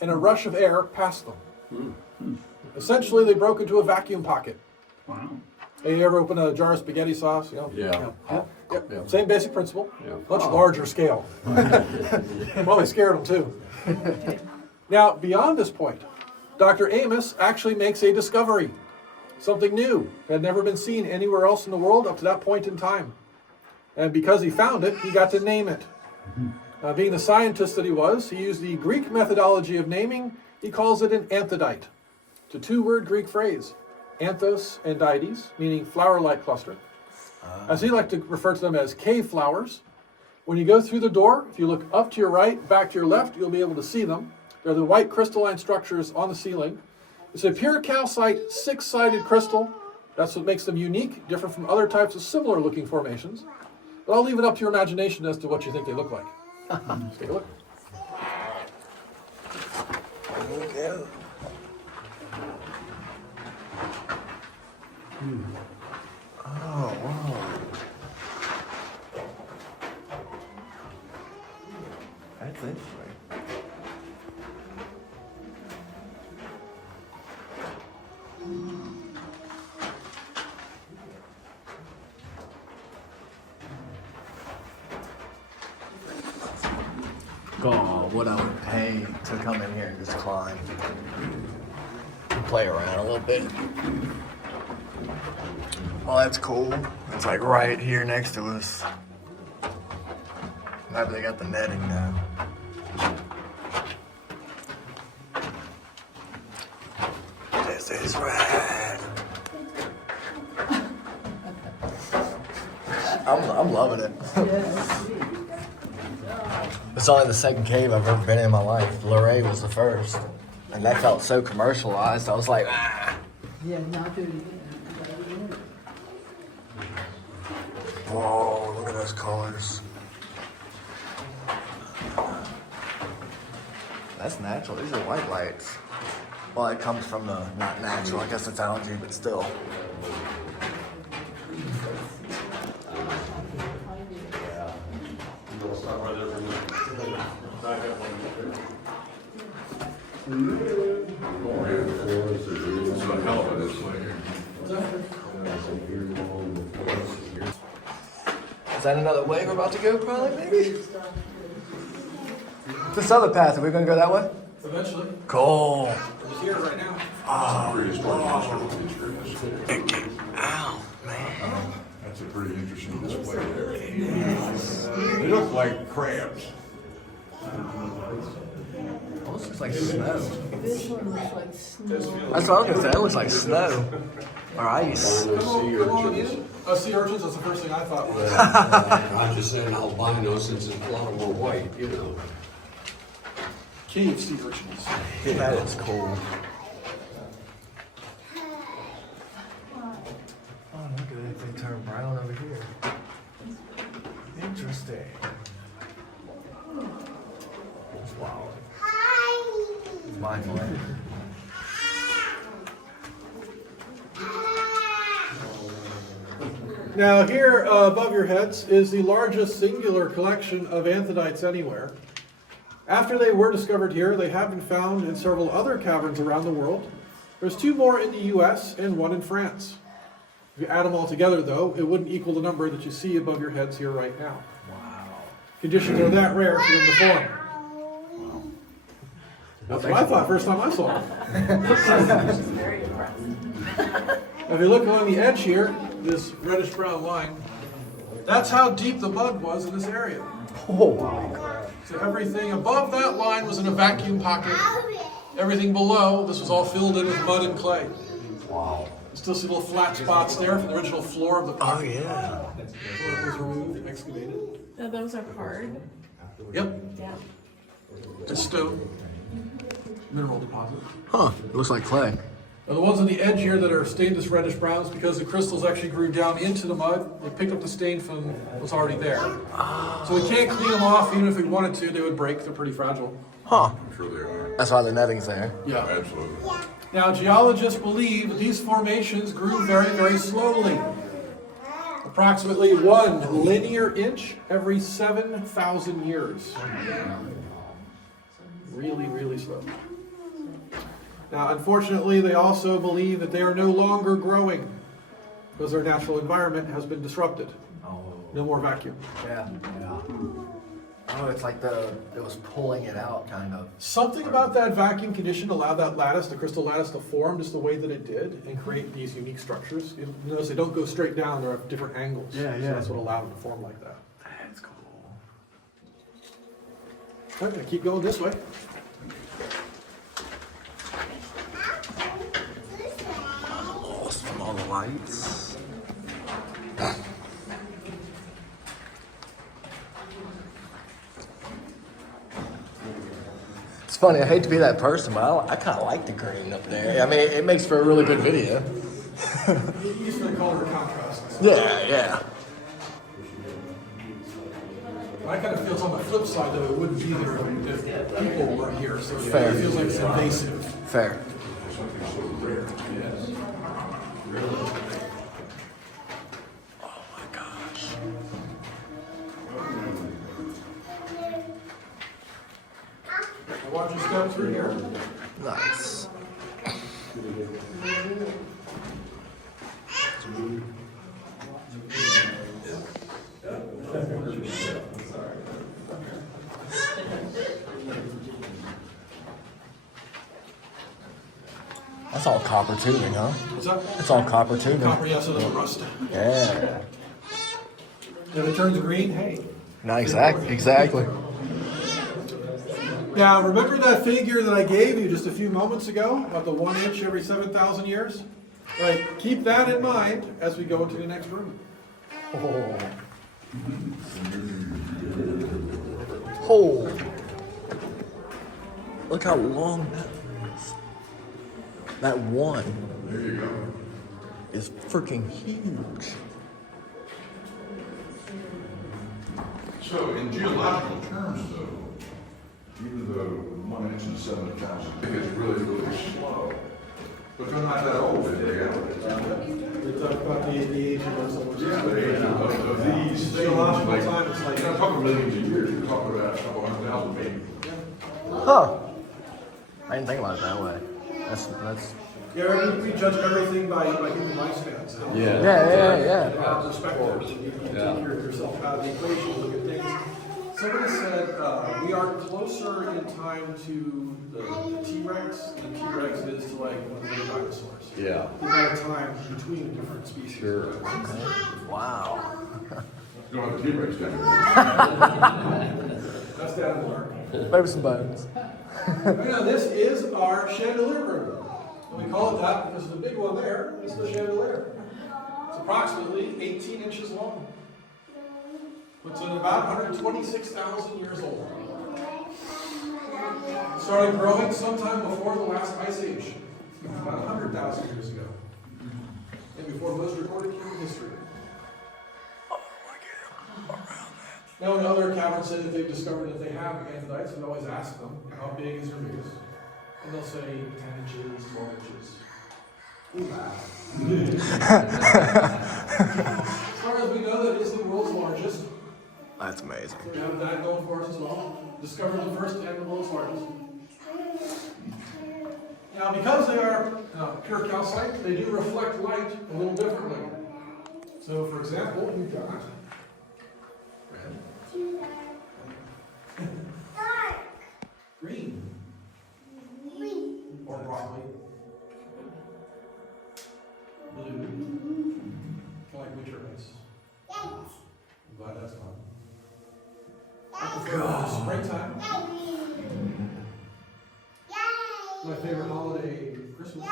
and a rush of air past them. Essentially, they broke into a vacuum pocket. Wow. Hey, you ever open a jar of spaghetti sauce? You know? Yeah. Yep. Yeah. Same basic principle. Yeah. Much larger scale. Probably scared them too. Now, beyond this point, Dr. Amos actually makes a discovery. Something new that had never been seen anywhere else in the world up to that point in time. And because he found it, he got to name it. Being the scientist that he was, he used the Greek methodology of naming. He calls it an Anthodite. It's a two-word Greek phrase. Anthos and dites, meaning flower-like cluster. As he liked to refer to them as cave flowers. When you go through the door, if you look up to your right, back to your left, you'll be able to see them. They're the white crystalline structures on the ceiling. It's a pure calcite, six-sided crystal. That's what makes them unique, different from other types of similar-looking formations. But I'll leave it up to your imagination as to what you think they look like. Let's take a look. Oh, wow. That's interesting. God, what I would pay to come in here and just climb. Play around a little bit. Oh, that's cool. It's like right here next to us. Maybe they got the netting now. This is rad. I'm loving it. It's only the second cave I've ever been in my life. Luray was the first. And that felt so commercialized. I was like, ah. Yeah, now do it again. Whoa, look at those colors. That's natural. These are white lights. Well, it comes from the, not natural, I guess it's algae, but still. Is that another way we're about to go, probably, maybe? This other path, are we going to go that way? Eventually. Cool. We're just here right now. Ow, man. That's a pretty interesting display there. They look like crabs. Almost looks like snow. This one looks like snow. That's what I was going to say. It looks like snow. Or ice. Come on in. Oh, sea urchins, that's the first thing I thought. I'm just saying albino since a lot of them are white, you know. Cave sea urchins. That is cool. Oh, look at it. They turn brown over here. Interesting. Wow. It's mind-blowing. Now here above your heads is the largest singular collection of Anthodites anywhere. After they were discovered here, they have been found in several other caverns around the world. There's 2 more in the US and 1 in France. If you add them all together though, it wouldn't equal the number that you see above your heads here right now. Wow. Conditions are that rare for them to form. Wow. That's what I thought first time I saw them. Very impressive. If you look along the edge here, this reddish brown line, that's how deep the mud was in this area. Oh, wow. So everything above that line was in a vacuum pocket. Everything below, this was all filled in with mud and clay. Wow. Still see little flat spots there from the original floor of the Oh park. yeah. Where it was removed, excavated. Now those are hard. Yep, Yeah. just stone. Mineral deposit. Huh. Looks like clay. Now the ones on the edge here that are stained this reddish browns, because the crystals actually grew down into the mud, they picked up the stain from what's already there. So we can't clean them off, even if we wanted to, they would break, they're pretty fragile. Huh. I'm sure they are. That's why the netting's there. Yeah. Absolutely. Now geologists believe that these formations grew very, very slowly. Approximately 1 linear inch every 7,000 years. Really, really slow. Now, unfortunately, they also believe that they are no longer growing because their natural environment has been disrupted. No more vacuum. Yeah. Oh, it's like it was pulling it out, kind of. Something about that vacuum condition allowed that lattice, the crystal lattice, to form just the way that it did and create these unique structures. You notice they don't go straight down, they're at different angles. Yeah, So yeah. that's what allowed them to form like that. That's cool. I'm going to keep going this way. Lost from all the lights. It's funny, I hate to be that person, but I kind of like the green up there. I mean, it makes for a really good video. Use for the color contrast. Yeah, yeah. I kind of feel on the flip side, though, it wouldn't be there if people weren't here. So Fair. it feels like it's invasive. Fair. Oh my gosh. Now watch you step through here. Nice. That's all copper tubing, huh? What's that? It's all copper tubing. Copper, yes, it doesn't rust. Yeah. If it turns green, hey. Not exactly. Now, remember that figure that I gave you just a few moments ago about the 1 inch every 7,000 years? Right, keep that in mind as we go into the next room. Oh. Look how long that is. That one is freaking huge. So in geological terms, though, even though 1 inch and 7,000 is really, really slow, but they're not that old in reality. We talked about the age of those. Yeah, the age of these Geological things, time, it's like- you're not talking millions of years, you're talking about a couple 100,000 maybe. Huh. I didn't think about it that way. That's Yeah, we judge everything by human lifespans. yeah. Perspectives. You take yourself out of the equation, look at things. Somebody said we are closer in time to the T-Rex than T-Rex is to like one of the other dinosaurs. Yeah. The amount of time between different species. Sure. Wow. You don't have the T-Rex down That's down in the dark. Maybe some bones. Now this is our chandelier room. And we call it that because the big one there is the chandelier. It's approximately 18 inches long. It's about 126,000 years old. It started growing sometime before the last ice age, about 100,000 years ago. And before most recorded human history. Now, when other caverns say that they've discovered that they have Anthodites, we always ask them, how big is your biggest? And they'll say 10 inches, 12 inches. Ooh, as far as we know, that is the world's largest. That's amazing. We have that going for us as well. Discovered the first and the world's largest. Now, because they are pure calcite, they do reflect light a little differently. So, for example, we've got red, green, or broccoli, blue, kind of like winter ice. I'm glad that's fun. Springtime. My favorite holiday, Christmas.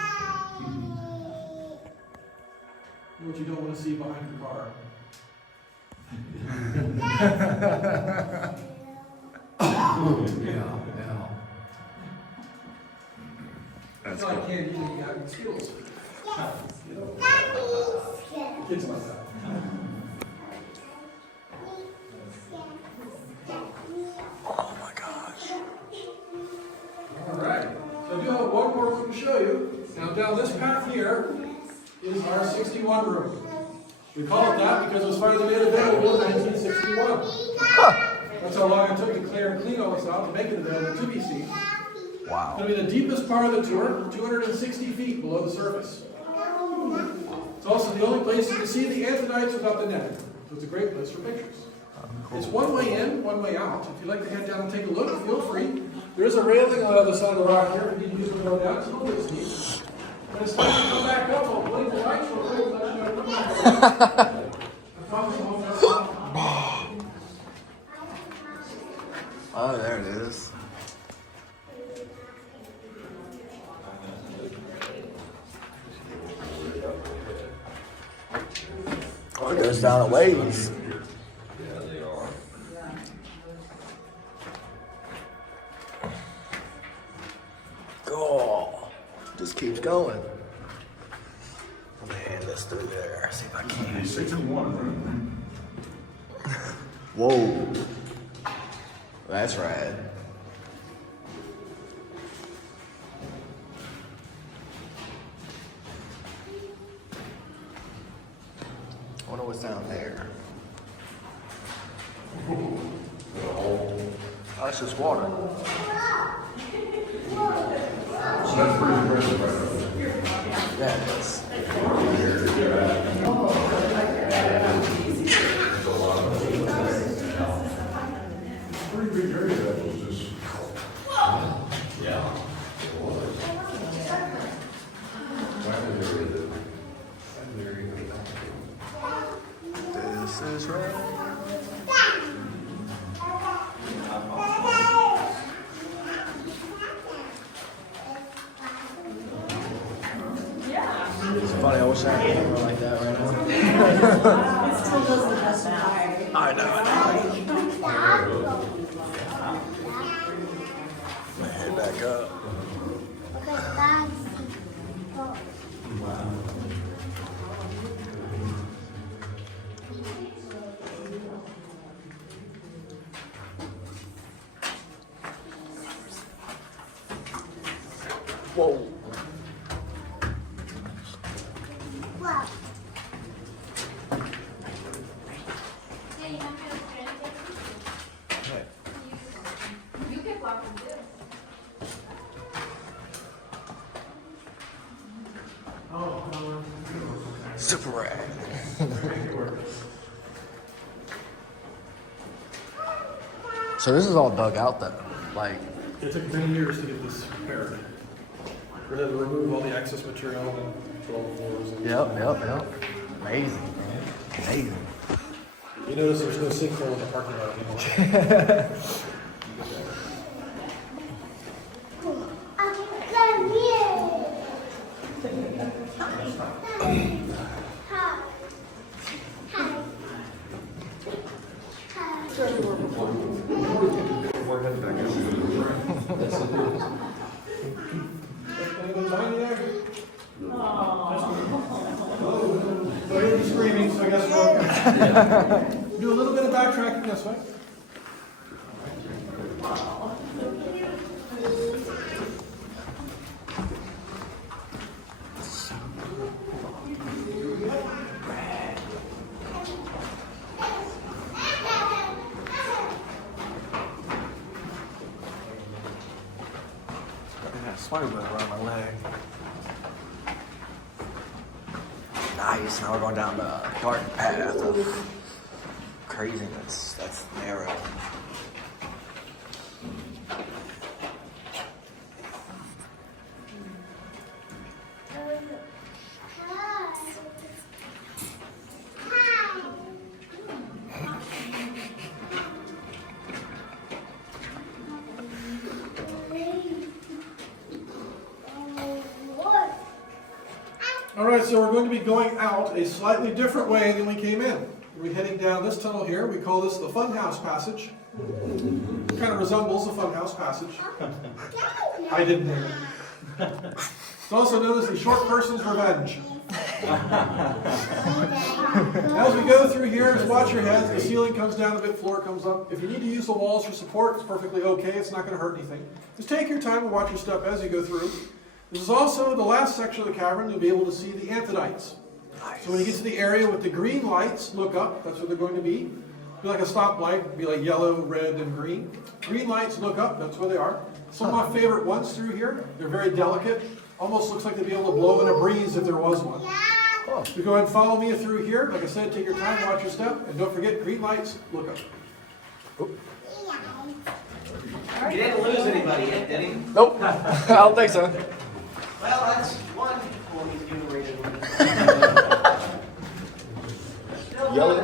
What you don't want to see behind your car. Yeah. It's like candy eating out in schools. Kids like that. Oh my gosh. All right. So I do have one more thing to show you. Now down this path here is our 61 room. We call it that because it was finally made available in 1961. That's how long it took to clear and clean all this out to make it available to be seen. Wow. It's going to be the deepest part of the tour, 260 feet below the surface. It's also the only place you can see the Anthodites without the net. So it's a great place for pictures. It's one way in, one way out. If you'd like to head down and take a look, feel free. There is a railing on the other side of the rock here. If you need to use it to go down, it's a little bit steep. When it's time to come back up, I'll blink the lights real quick and let you know to come back up. I promise I won't mess up. Oh, there it is. Oh, it goes down a ways. Yeah, they are. Oh, just keeps going. Let me hand this through there. See if I can. 61, right? Whoa. That's rad. I wonder what's down there. Oh, that's just water. So that's pretty impressive right there. Yeah, it is. Pretty big area that was just. Yeah. This is rad. It's funny, I wish I had a camera like that right now. It still does the best now. I know. I'm gonna head back up. Whoa. You can walk and do it. Super rad. So this is all dug out though. Like, It took many years to get this repaired. We had to remove all the excess material and put all the floors in. yep. Amazing, man. Amazing. You notice there's no sinkhole in the parking lot anymore. Anybody behind you there? So I hear you screaming, so I guess we're okay. Do a little bit of backtracking this way. Yeah, spider web around my leg. Nice. Now we're going down the garden path of craziness. That's narrow. All right, so we're going to be going out a slightly different way than we came in. We're heading down this tunnel here. We call this the Funhouse Passage. It kind of resembles the Funhouse Passage. I didn't name it. It's also known as the Short Person's Revenge. As we go through here, just watch your heads. The ceiling comes down a bit, floor comes up. If you need to use the walls for support, it's perfectly okay. It's not going to hurt anything. Just take your time and watch your step as you go through. This is also the last section of the cavern. You'll be able to see the Anthodites. Nice. So when you get to the area with the green lights, look up. That's where they're going to be. Be like a stoplight. Be like yellow, red, and green. Green lights, look up. That's where they are. Some of my favorite ones through here. They're very delicate. Almost looks like they'd be able to blow in a breeze if there was one. Oh. So go ahead and follow me through here. Like I said, take your time, watch your step, and don't forget, green lights, look up. Oop. You didn't lose anybody yet, did he? Nope. I don't think so. Well, that's one one he's enumerated. Yellow.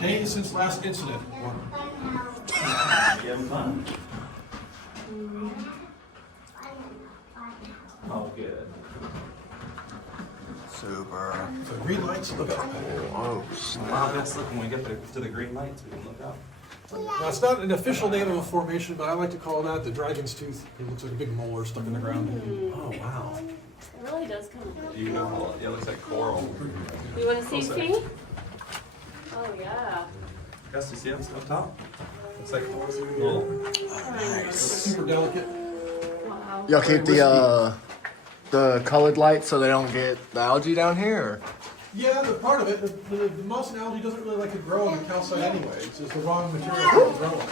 Days since last incident. One. You having fun? Oh, good. Super. So green lights, look up. Whoa. Wow, let's look when we get to the green lights, we can look up. Now, it's not an official name of a formation, but I like to call that the dragon's tooth. It looks like a big molar stuck in the ground. Oh, wow. It really does come. You know, it looks like coral. You want to see Closer. Fee? Oh yeah. Gus, you see it up top? Looks like little. Super delicate. Wow. Y'all keep the colored lights so they don't get the algae down here? Or? Yeah, the part of it, the moss algae doesn't really like to grow on the calcite anyway. It's just the wrong material for it to grow on.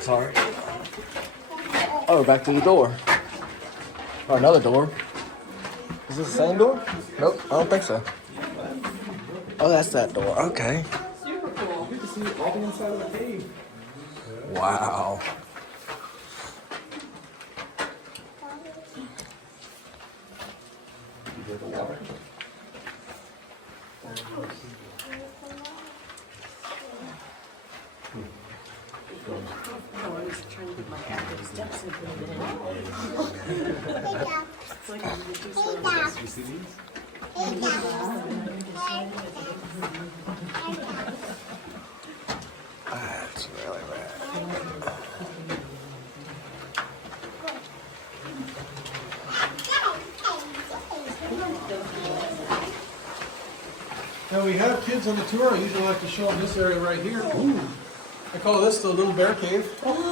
Sorry. Oh, back to the door. Oh, another door. Is this the same door? Nope, I don't think so. Oh, that's that door. Okay. Super cool. You can see all the inside of the cave. Wow. I was trying to get my active steps in. It's like I'm gonna do some- You see these? That's really rad. Now we have kids on the tour. I usually like to show them this area right here. Ooh. I call this the little bear cave. Can we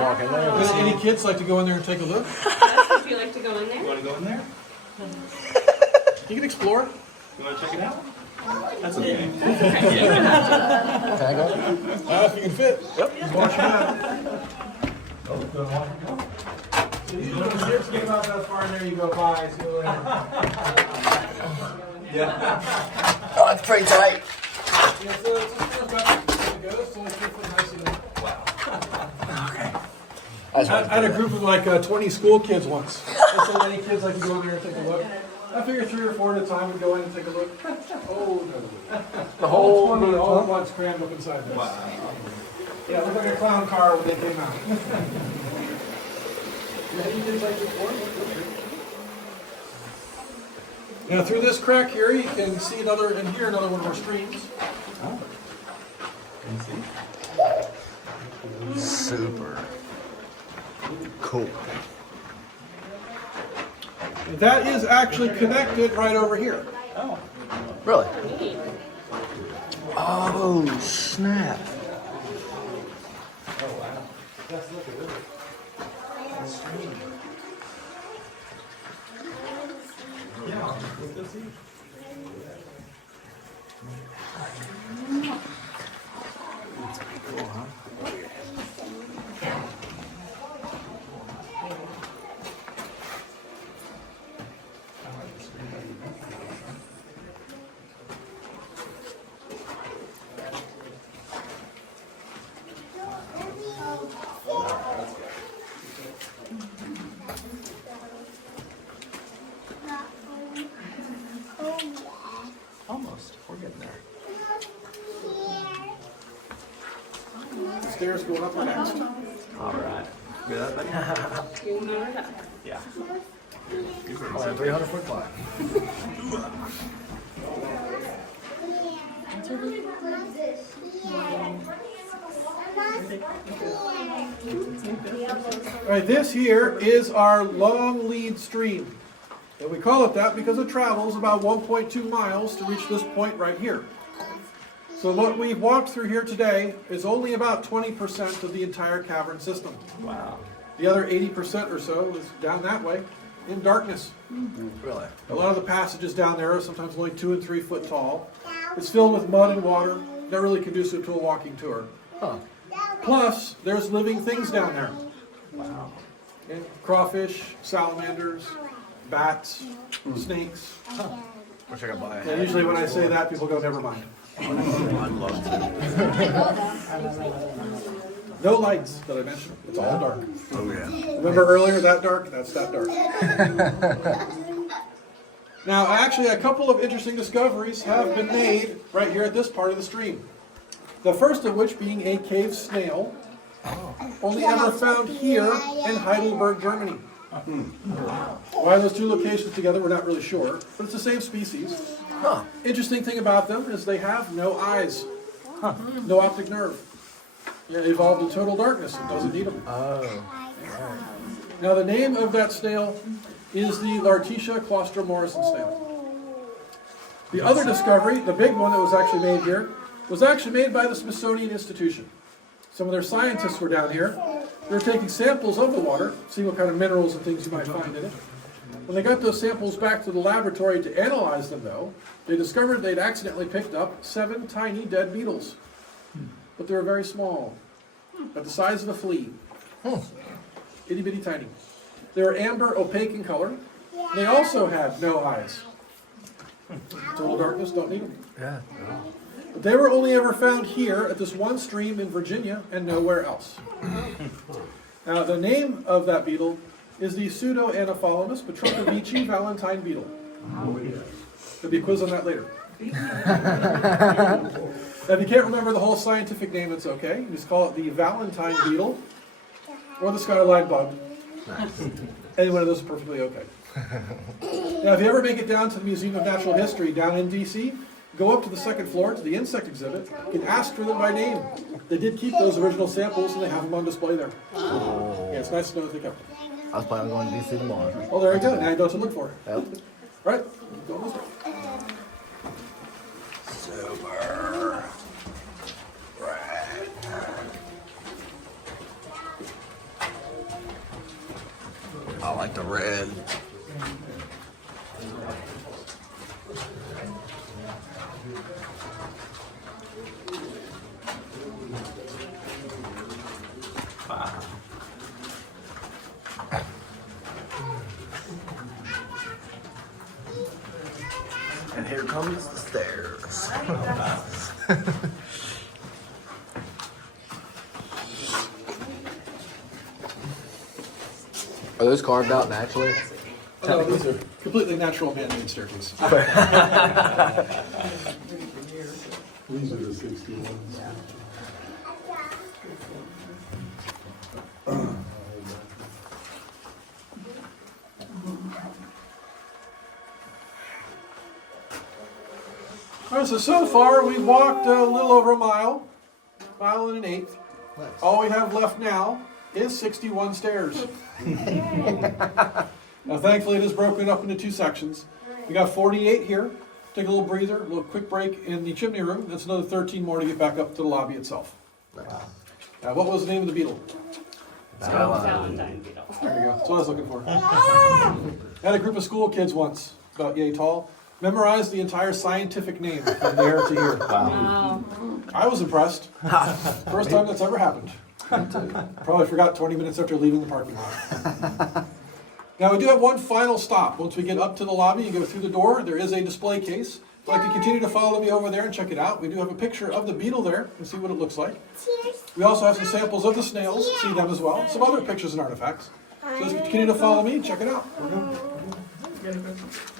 walk in there? Any kids like to go in there and take a look? Would you like to go in You there? want to go in there? You can explore. You want to check it out? That's okay. Can I go? If you can fit. Yep. Just wash your back. So usually when the kids get about that far in there, you go, bye, see you later. Oh, it's pretty tight. Yeah, so it's just about it goes, so it's nice and I had a group of like 20 school kids once. And so many kids like to go in there and take a look. I figured 3 or 4 at a time would go in and take a look. Oh no. The whole 20 all at once crammed up inside this. Wow. Yeah, it looked like a clown car when they came out. Yeah, you kids like to explore? Now through this crack here, you can see another, and hear another one of our streams. Oh. Can you see? Super cool. That is actually connected right over here. Oh. Really? Oh, snap. stairs going up are next. All right. Good that thing? Yeah. Oh, 300-foot climb. All right, this here is our long lead stream. And we call it that because it travels about 1.2 miles to reach this point right here. So what we've walked through here today is only about 20% of the entire cavern system. Wow. The other 80% or so is down that way in darkness. Really? A lot of the passages down there are sometimes only 2 and 3 foot tall. It's filled with mud and water, not really conducive to a walking tour. Huh. Plus, there's living things down there. Wow. And crawfish, salamanders, bats, snakes. Wish I could buy a And hat. usually when I say that, people go, never mind. I'd love to. No lights that I mentioned. It's all dark. Oh, yeah. Remember earlier that dark? That's that dark. Now, actually, a couple of interesting discoveries have been made right here at this part of the stream. The first of which being a cave snail, only ever found here in Heidelberg, Germany. Why those two locations together, we're not really sure, but it's the same species. Huh. Interesting thing about them is they have no eyes, no optic nerve. Yeah, it evolved in total darkness. It doesn't need them. Oh. Now, the name of that snail is the Lartetia claustromorrison snail. The other discovery, the big one that was actually made here, was actually made by the Smithsonian Institution. Some of their scientists were down here. They were taking samples of the water, seeing what kind of minerals and things you might find in it. When they got those samples back to the laboratory to analyze them, though, they discovered they'd accidentally picked up 7 tiny dead beetles. But they were very small, at the size of a flea. Itty bitty tiny. They were amber, opaque in color. They also had no eyes. Total darkness, don't need them. Yeah. But they were only ever found here at this one stream in Virginia and nowhere else. Now, the name of that beetle is the Pseudo-Anophthalmus Petrokovici Valentine beetle. There'll be a quiz on that later. Now, if you can't remember the whole scientific name, it's okay. You just call it the Valentine beetle or the Skyline bug. Any one of those is perfectly okay. Now, if you ever make it down to the Museum of Natural History down in D.C., go up to the second floor to the insect exhibit and ask for them by name. They did keep those original samples and they have them on display there. Yeah, it's nice to know that they kept them. I was planning on going to DC tomorrow. Well, there you go. Now you know what to look for. Yep. Right? Go this way. Super. Right. I like the red. And here comes the stairs. Are those carved out naturally? No, these are completely natural man-made staircases. These are the 61s. All right, so far we've walked a little over a mile and an eighth. All we have left now is 61 stairs. Now, thankfully, it is broken up into 2 sections. We got 48 here. Take a little breather, a little quick break in the chimney room. That's another 13 more to get back up to the lobby itself. Now, what was the name of the beetle? Valentine beetle. There you go. That's what I was looking for. I had a group of school kids once, about yay tall, memorized the entire scientific name from there to here. Wow. I was impressed. First time that's ever happened. Probably forgot 20 minutes after leaving the parking lot. Now, we do have one final stop. Once we get up to the lobby and go through the door, there is a display case. If you'd like to continue to follow me over there and check it out, we do have a picture of the beetle there and see what it looks like. We also have some samples of the snails, see them as well. Some other pictures and artifacts. So let's continue to follow me and check it out. We're going to I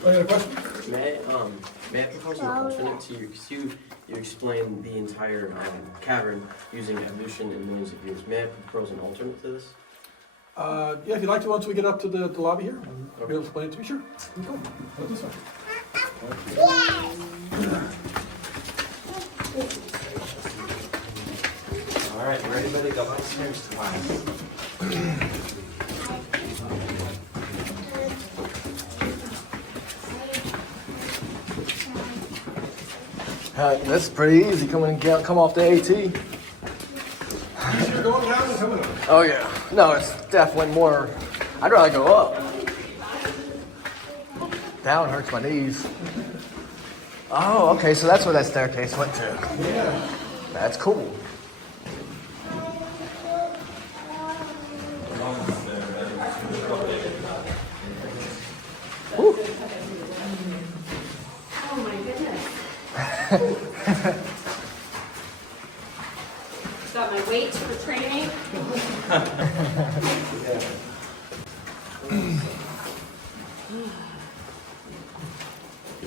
got a question? May I propose an alternate to you? Because you explained the entire cavern using evolution in millions of years. May I propose an alternate to this? Yeah, if you'd like to, once we get up to the lobby here, I'll be able to explain it to you. Sure. You go. Go this way. All right, you ready, buddy? Go upstairs, class. That's pretty easy come off the AT. Easier going down than coming up. Oh yeah. No, it's definitely more. I'd rather go up. Down hurts my knees. Oh, okay, so that's where that staircase went to. Yeah. That's cool. Woo. Oh my goodness. Got my weights for training.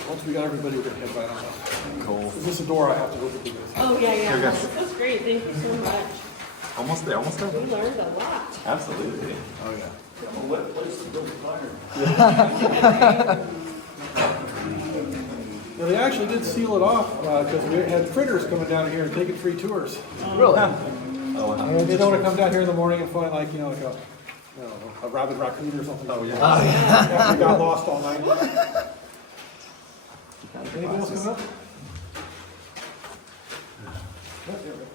Once we got everybody, we're gonna head right on up. Cool. Is this a door I have to open? Oh, yeah. This was great. Thank you so much. Almost there, almost there. We learned a lot. Absolutely. Oh, yeah. What place to build a fire? Yeah, they actually did seal it off because we had critters coming down here and taking free tours. Really? Oh, wow. They don't want to come down here in the morning and find like a rabid raccoon or something. Oh, yeah. After we got lost all night. Anything else coming up? Yep, there we go.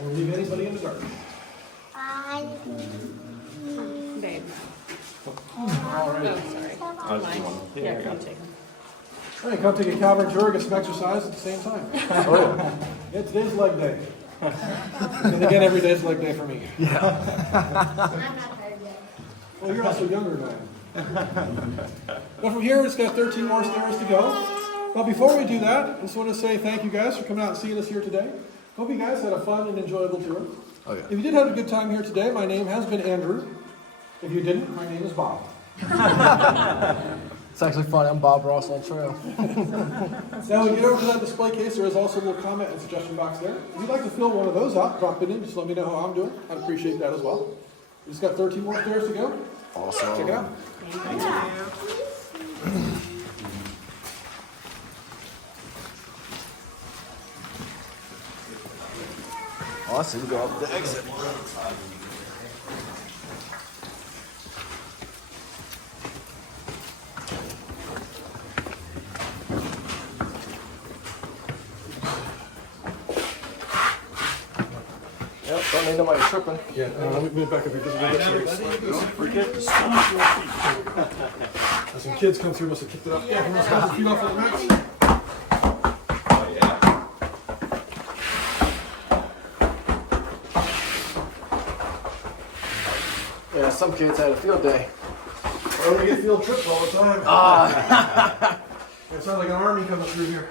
Won't leave anybody in the dark. Babe. All right. Oh, sorry. Mine. Yeah, come take them. All right, come take a Caverns tour, get some exercise at the same time. Yeah, today's leg day. And again, every day is leg day for me. I'm not tired yet. Well, you're also younger than I am. But from here, it's got 13 more stairs to go. But before we do that, I just want to say thank you guys for coming out and seeing us here today. Hope you guys had a fun and enjoyable tour. Oh yeah. If you did have a good time here today, my name has been Andrew. If you didn't, my name is Bob. It's actually funny. I'm Bob Ross on trail. Now, when you get over to that display case, there is also a little comment and suggestion box there. If you'd like to fill one of those out, drop it in. Just let me know how I'm doing. I'd appreciate that as well. We just got 13 more stairs to go. Awesome. Check it out. Thank you. Oh, I see. We go up the exit. Yep, don't need nobody tripping. Yeah, let me move back up here just a little bit. Sorry. Don't forget to stomp your feet. As some kids come through, must have kicked it up. Yeah, you must have his feet off of the mats. Oh, yeah. Yeah, some kids had a field day. Well, we get field trips all the time. It sounds like an army coming through here.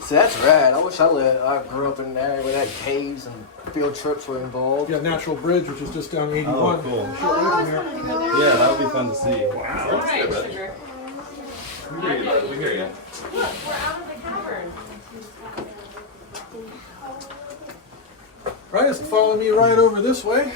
See, that's rad. I wish I grew up in an area where they had caves and field trips were involved. We got Natural Bridge, which is just down 81. Oh, cool. Short way from here. Yeah, that would be fun to see. All right, sugar. We hear you, bud. We hear you. Look, we're out of the cavern. Right, so follow me right over this way.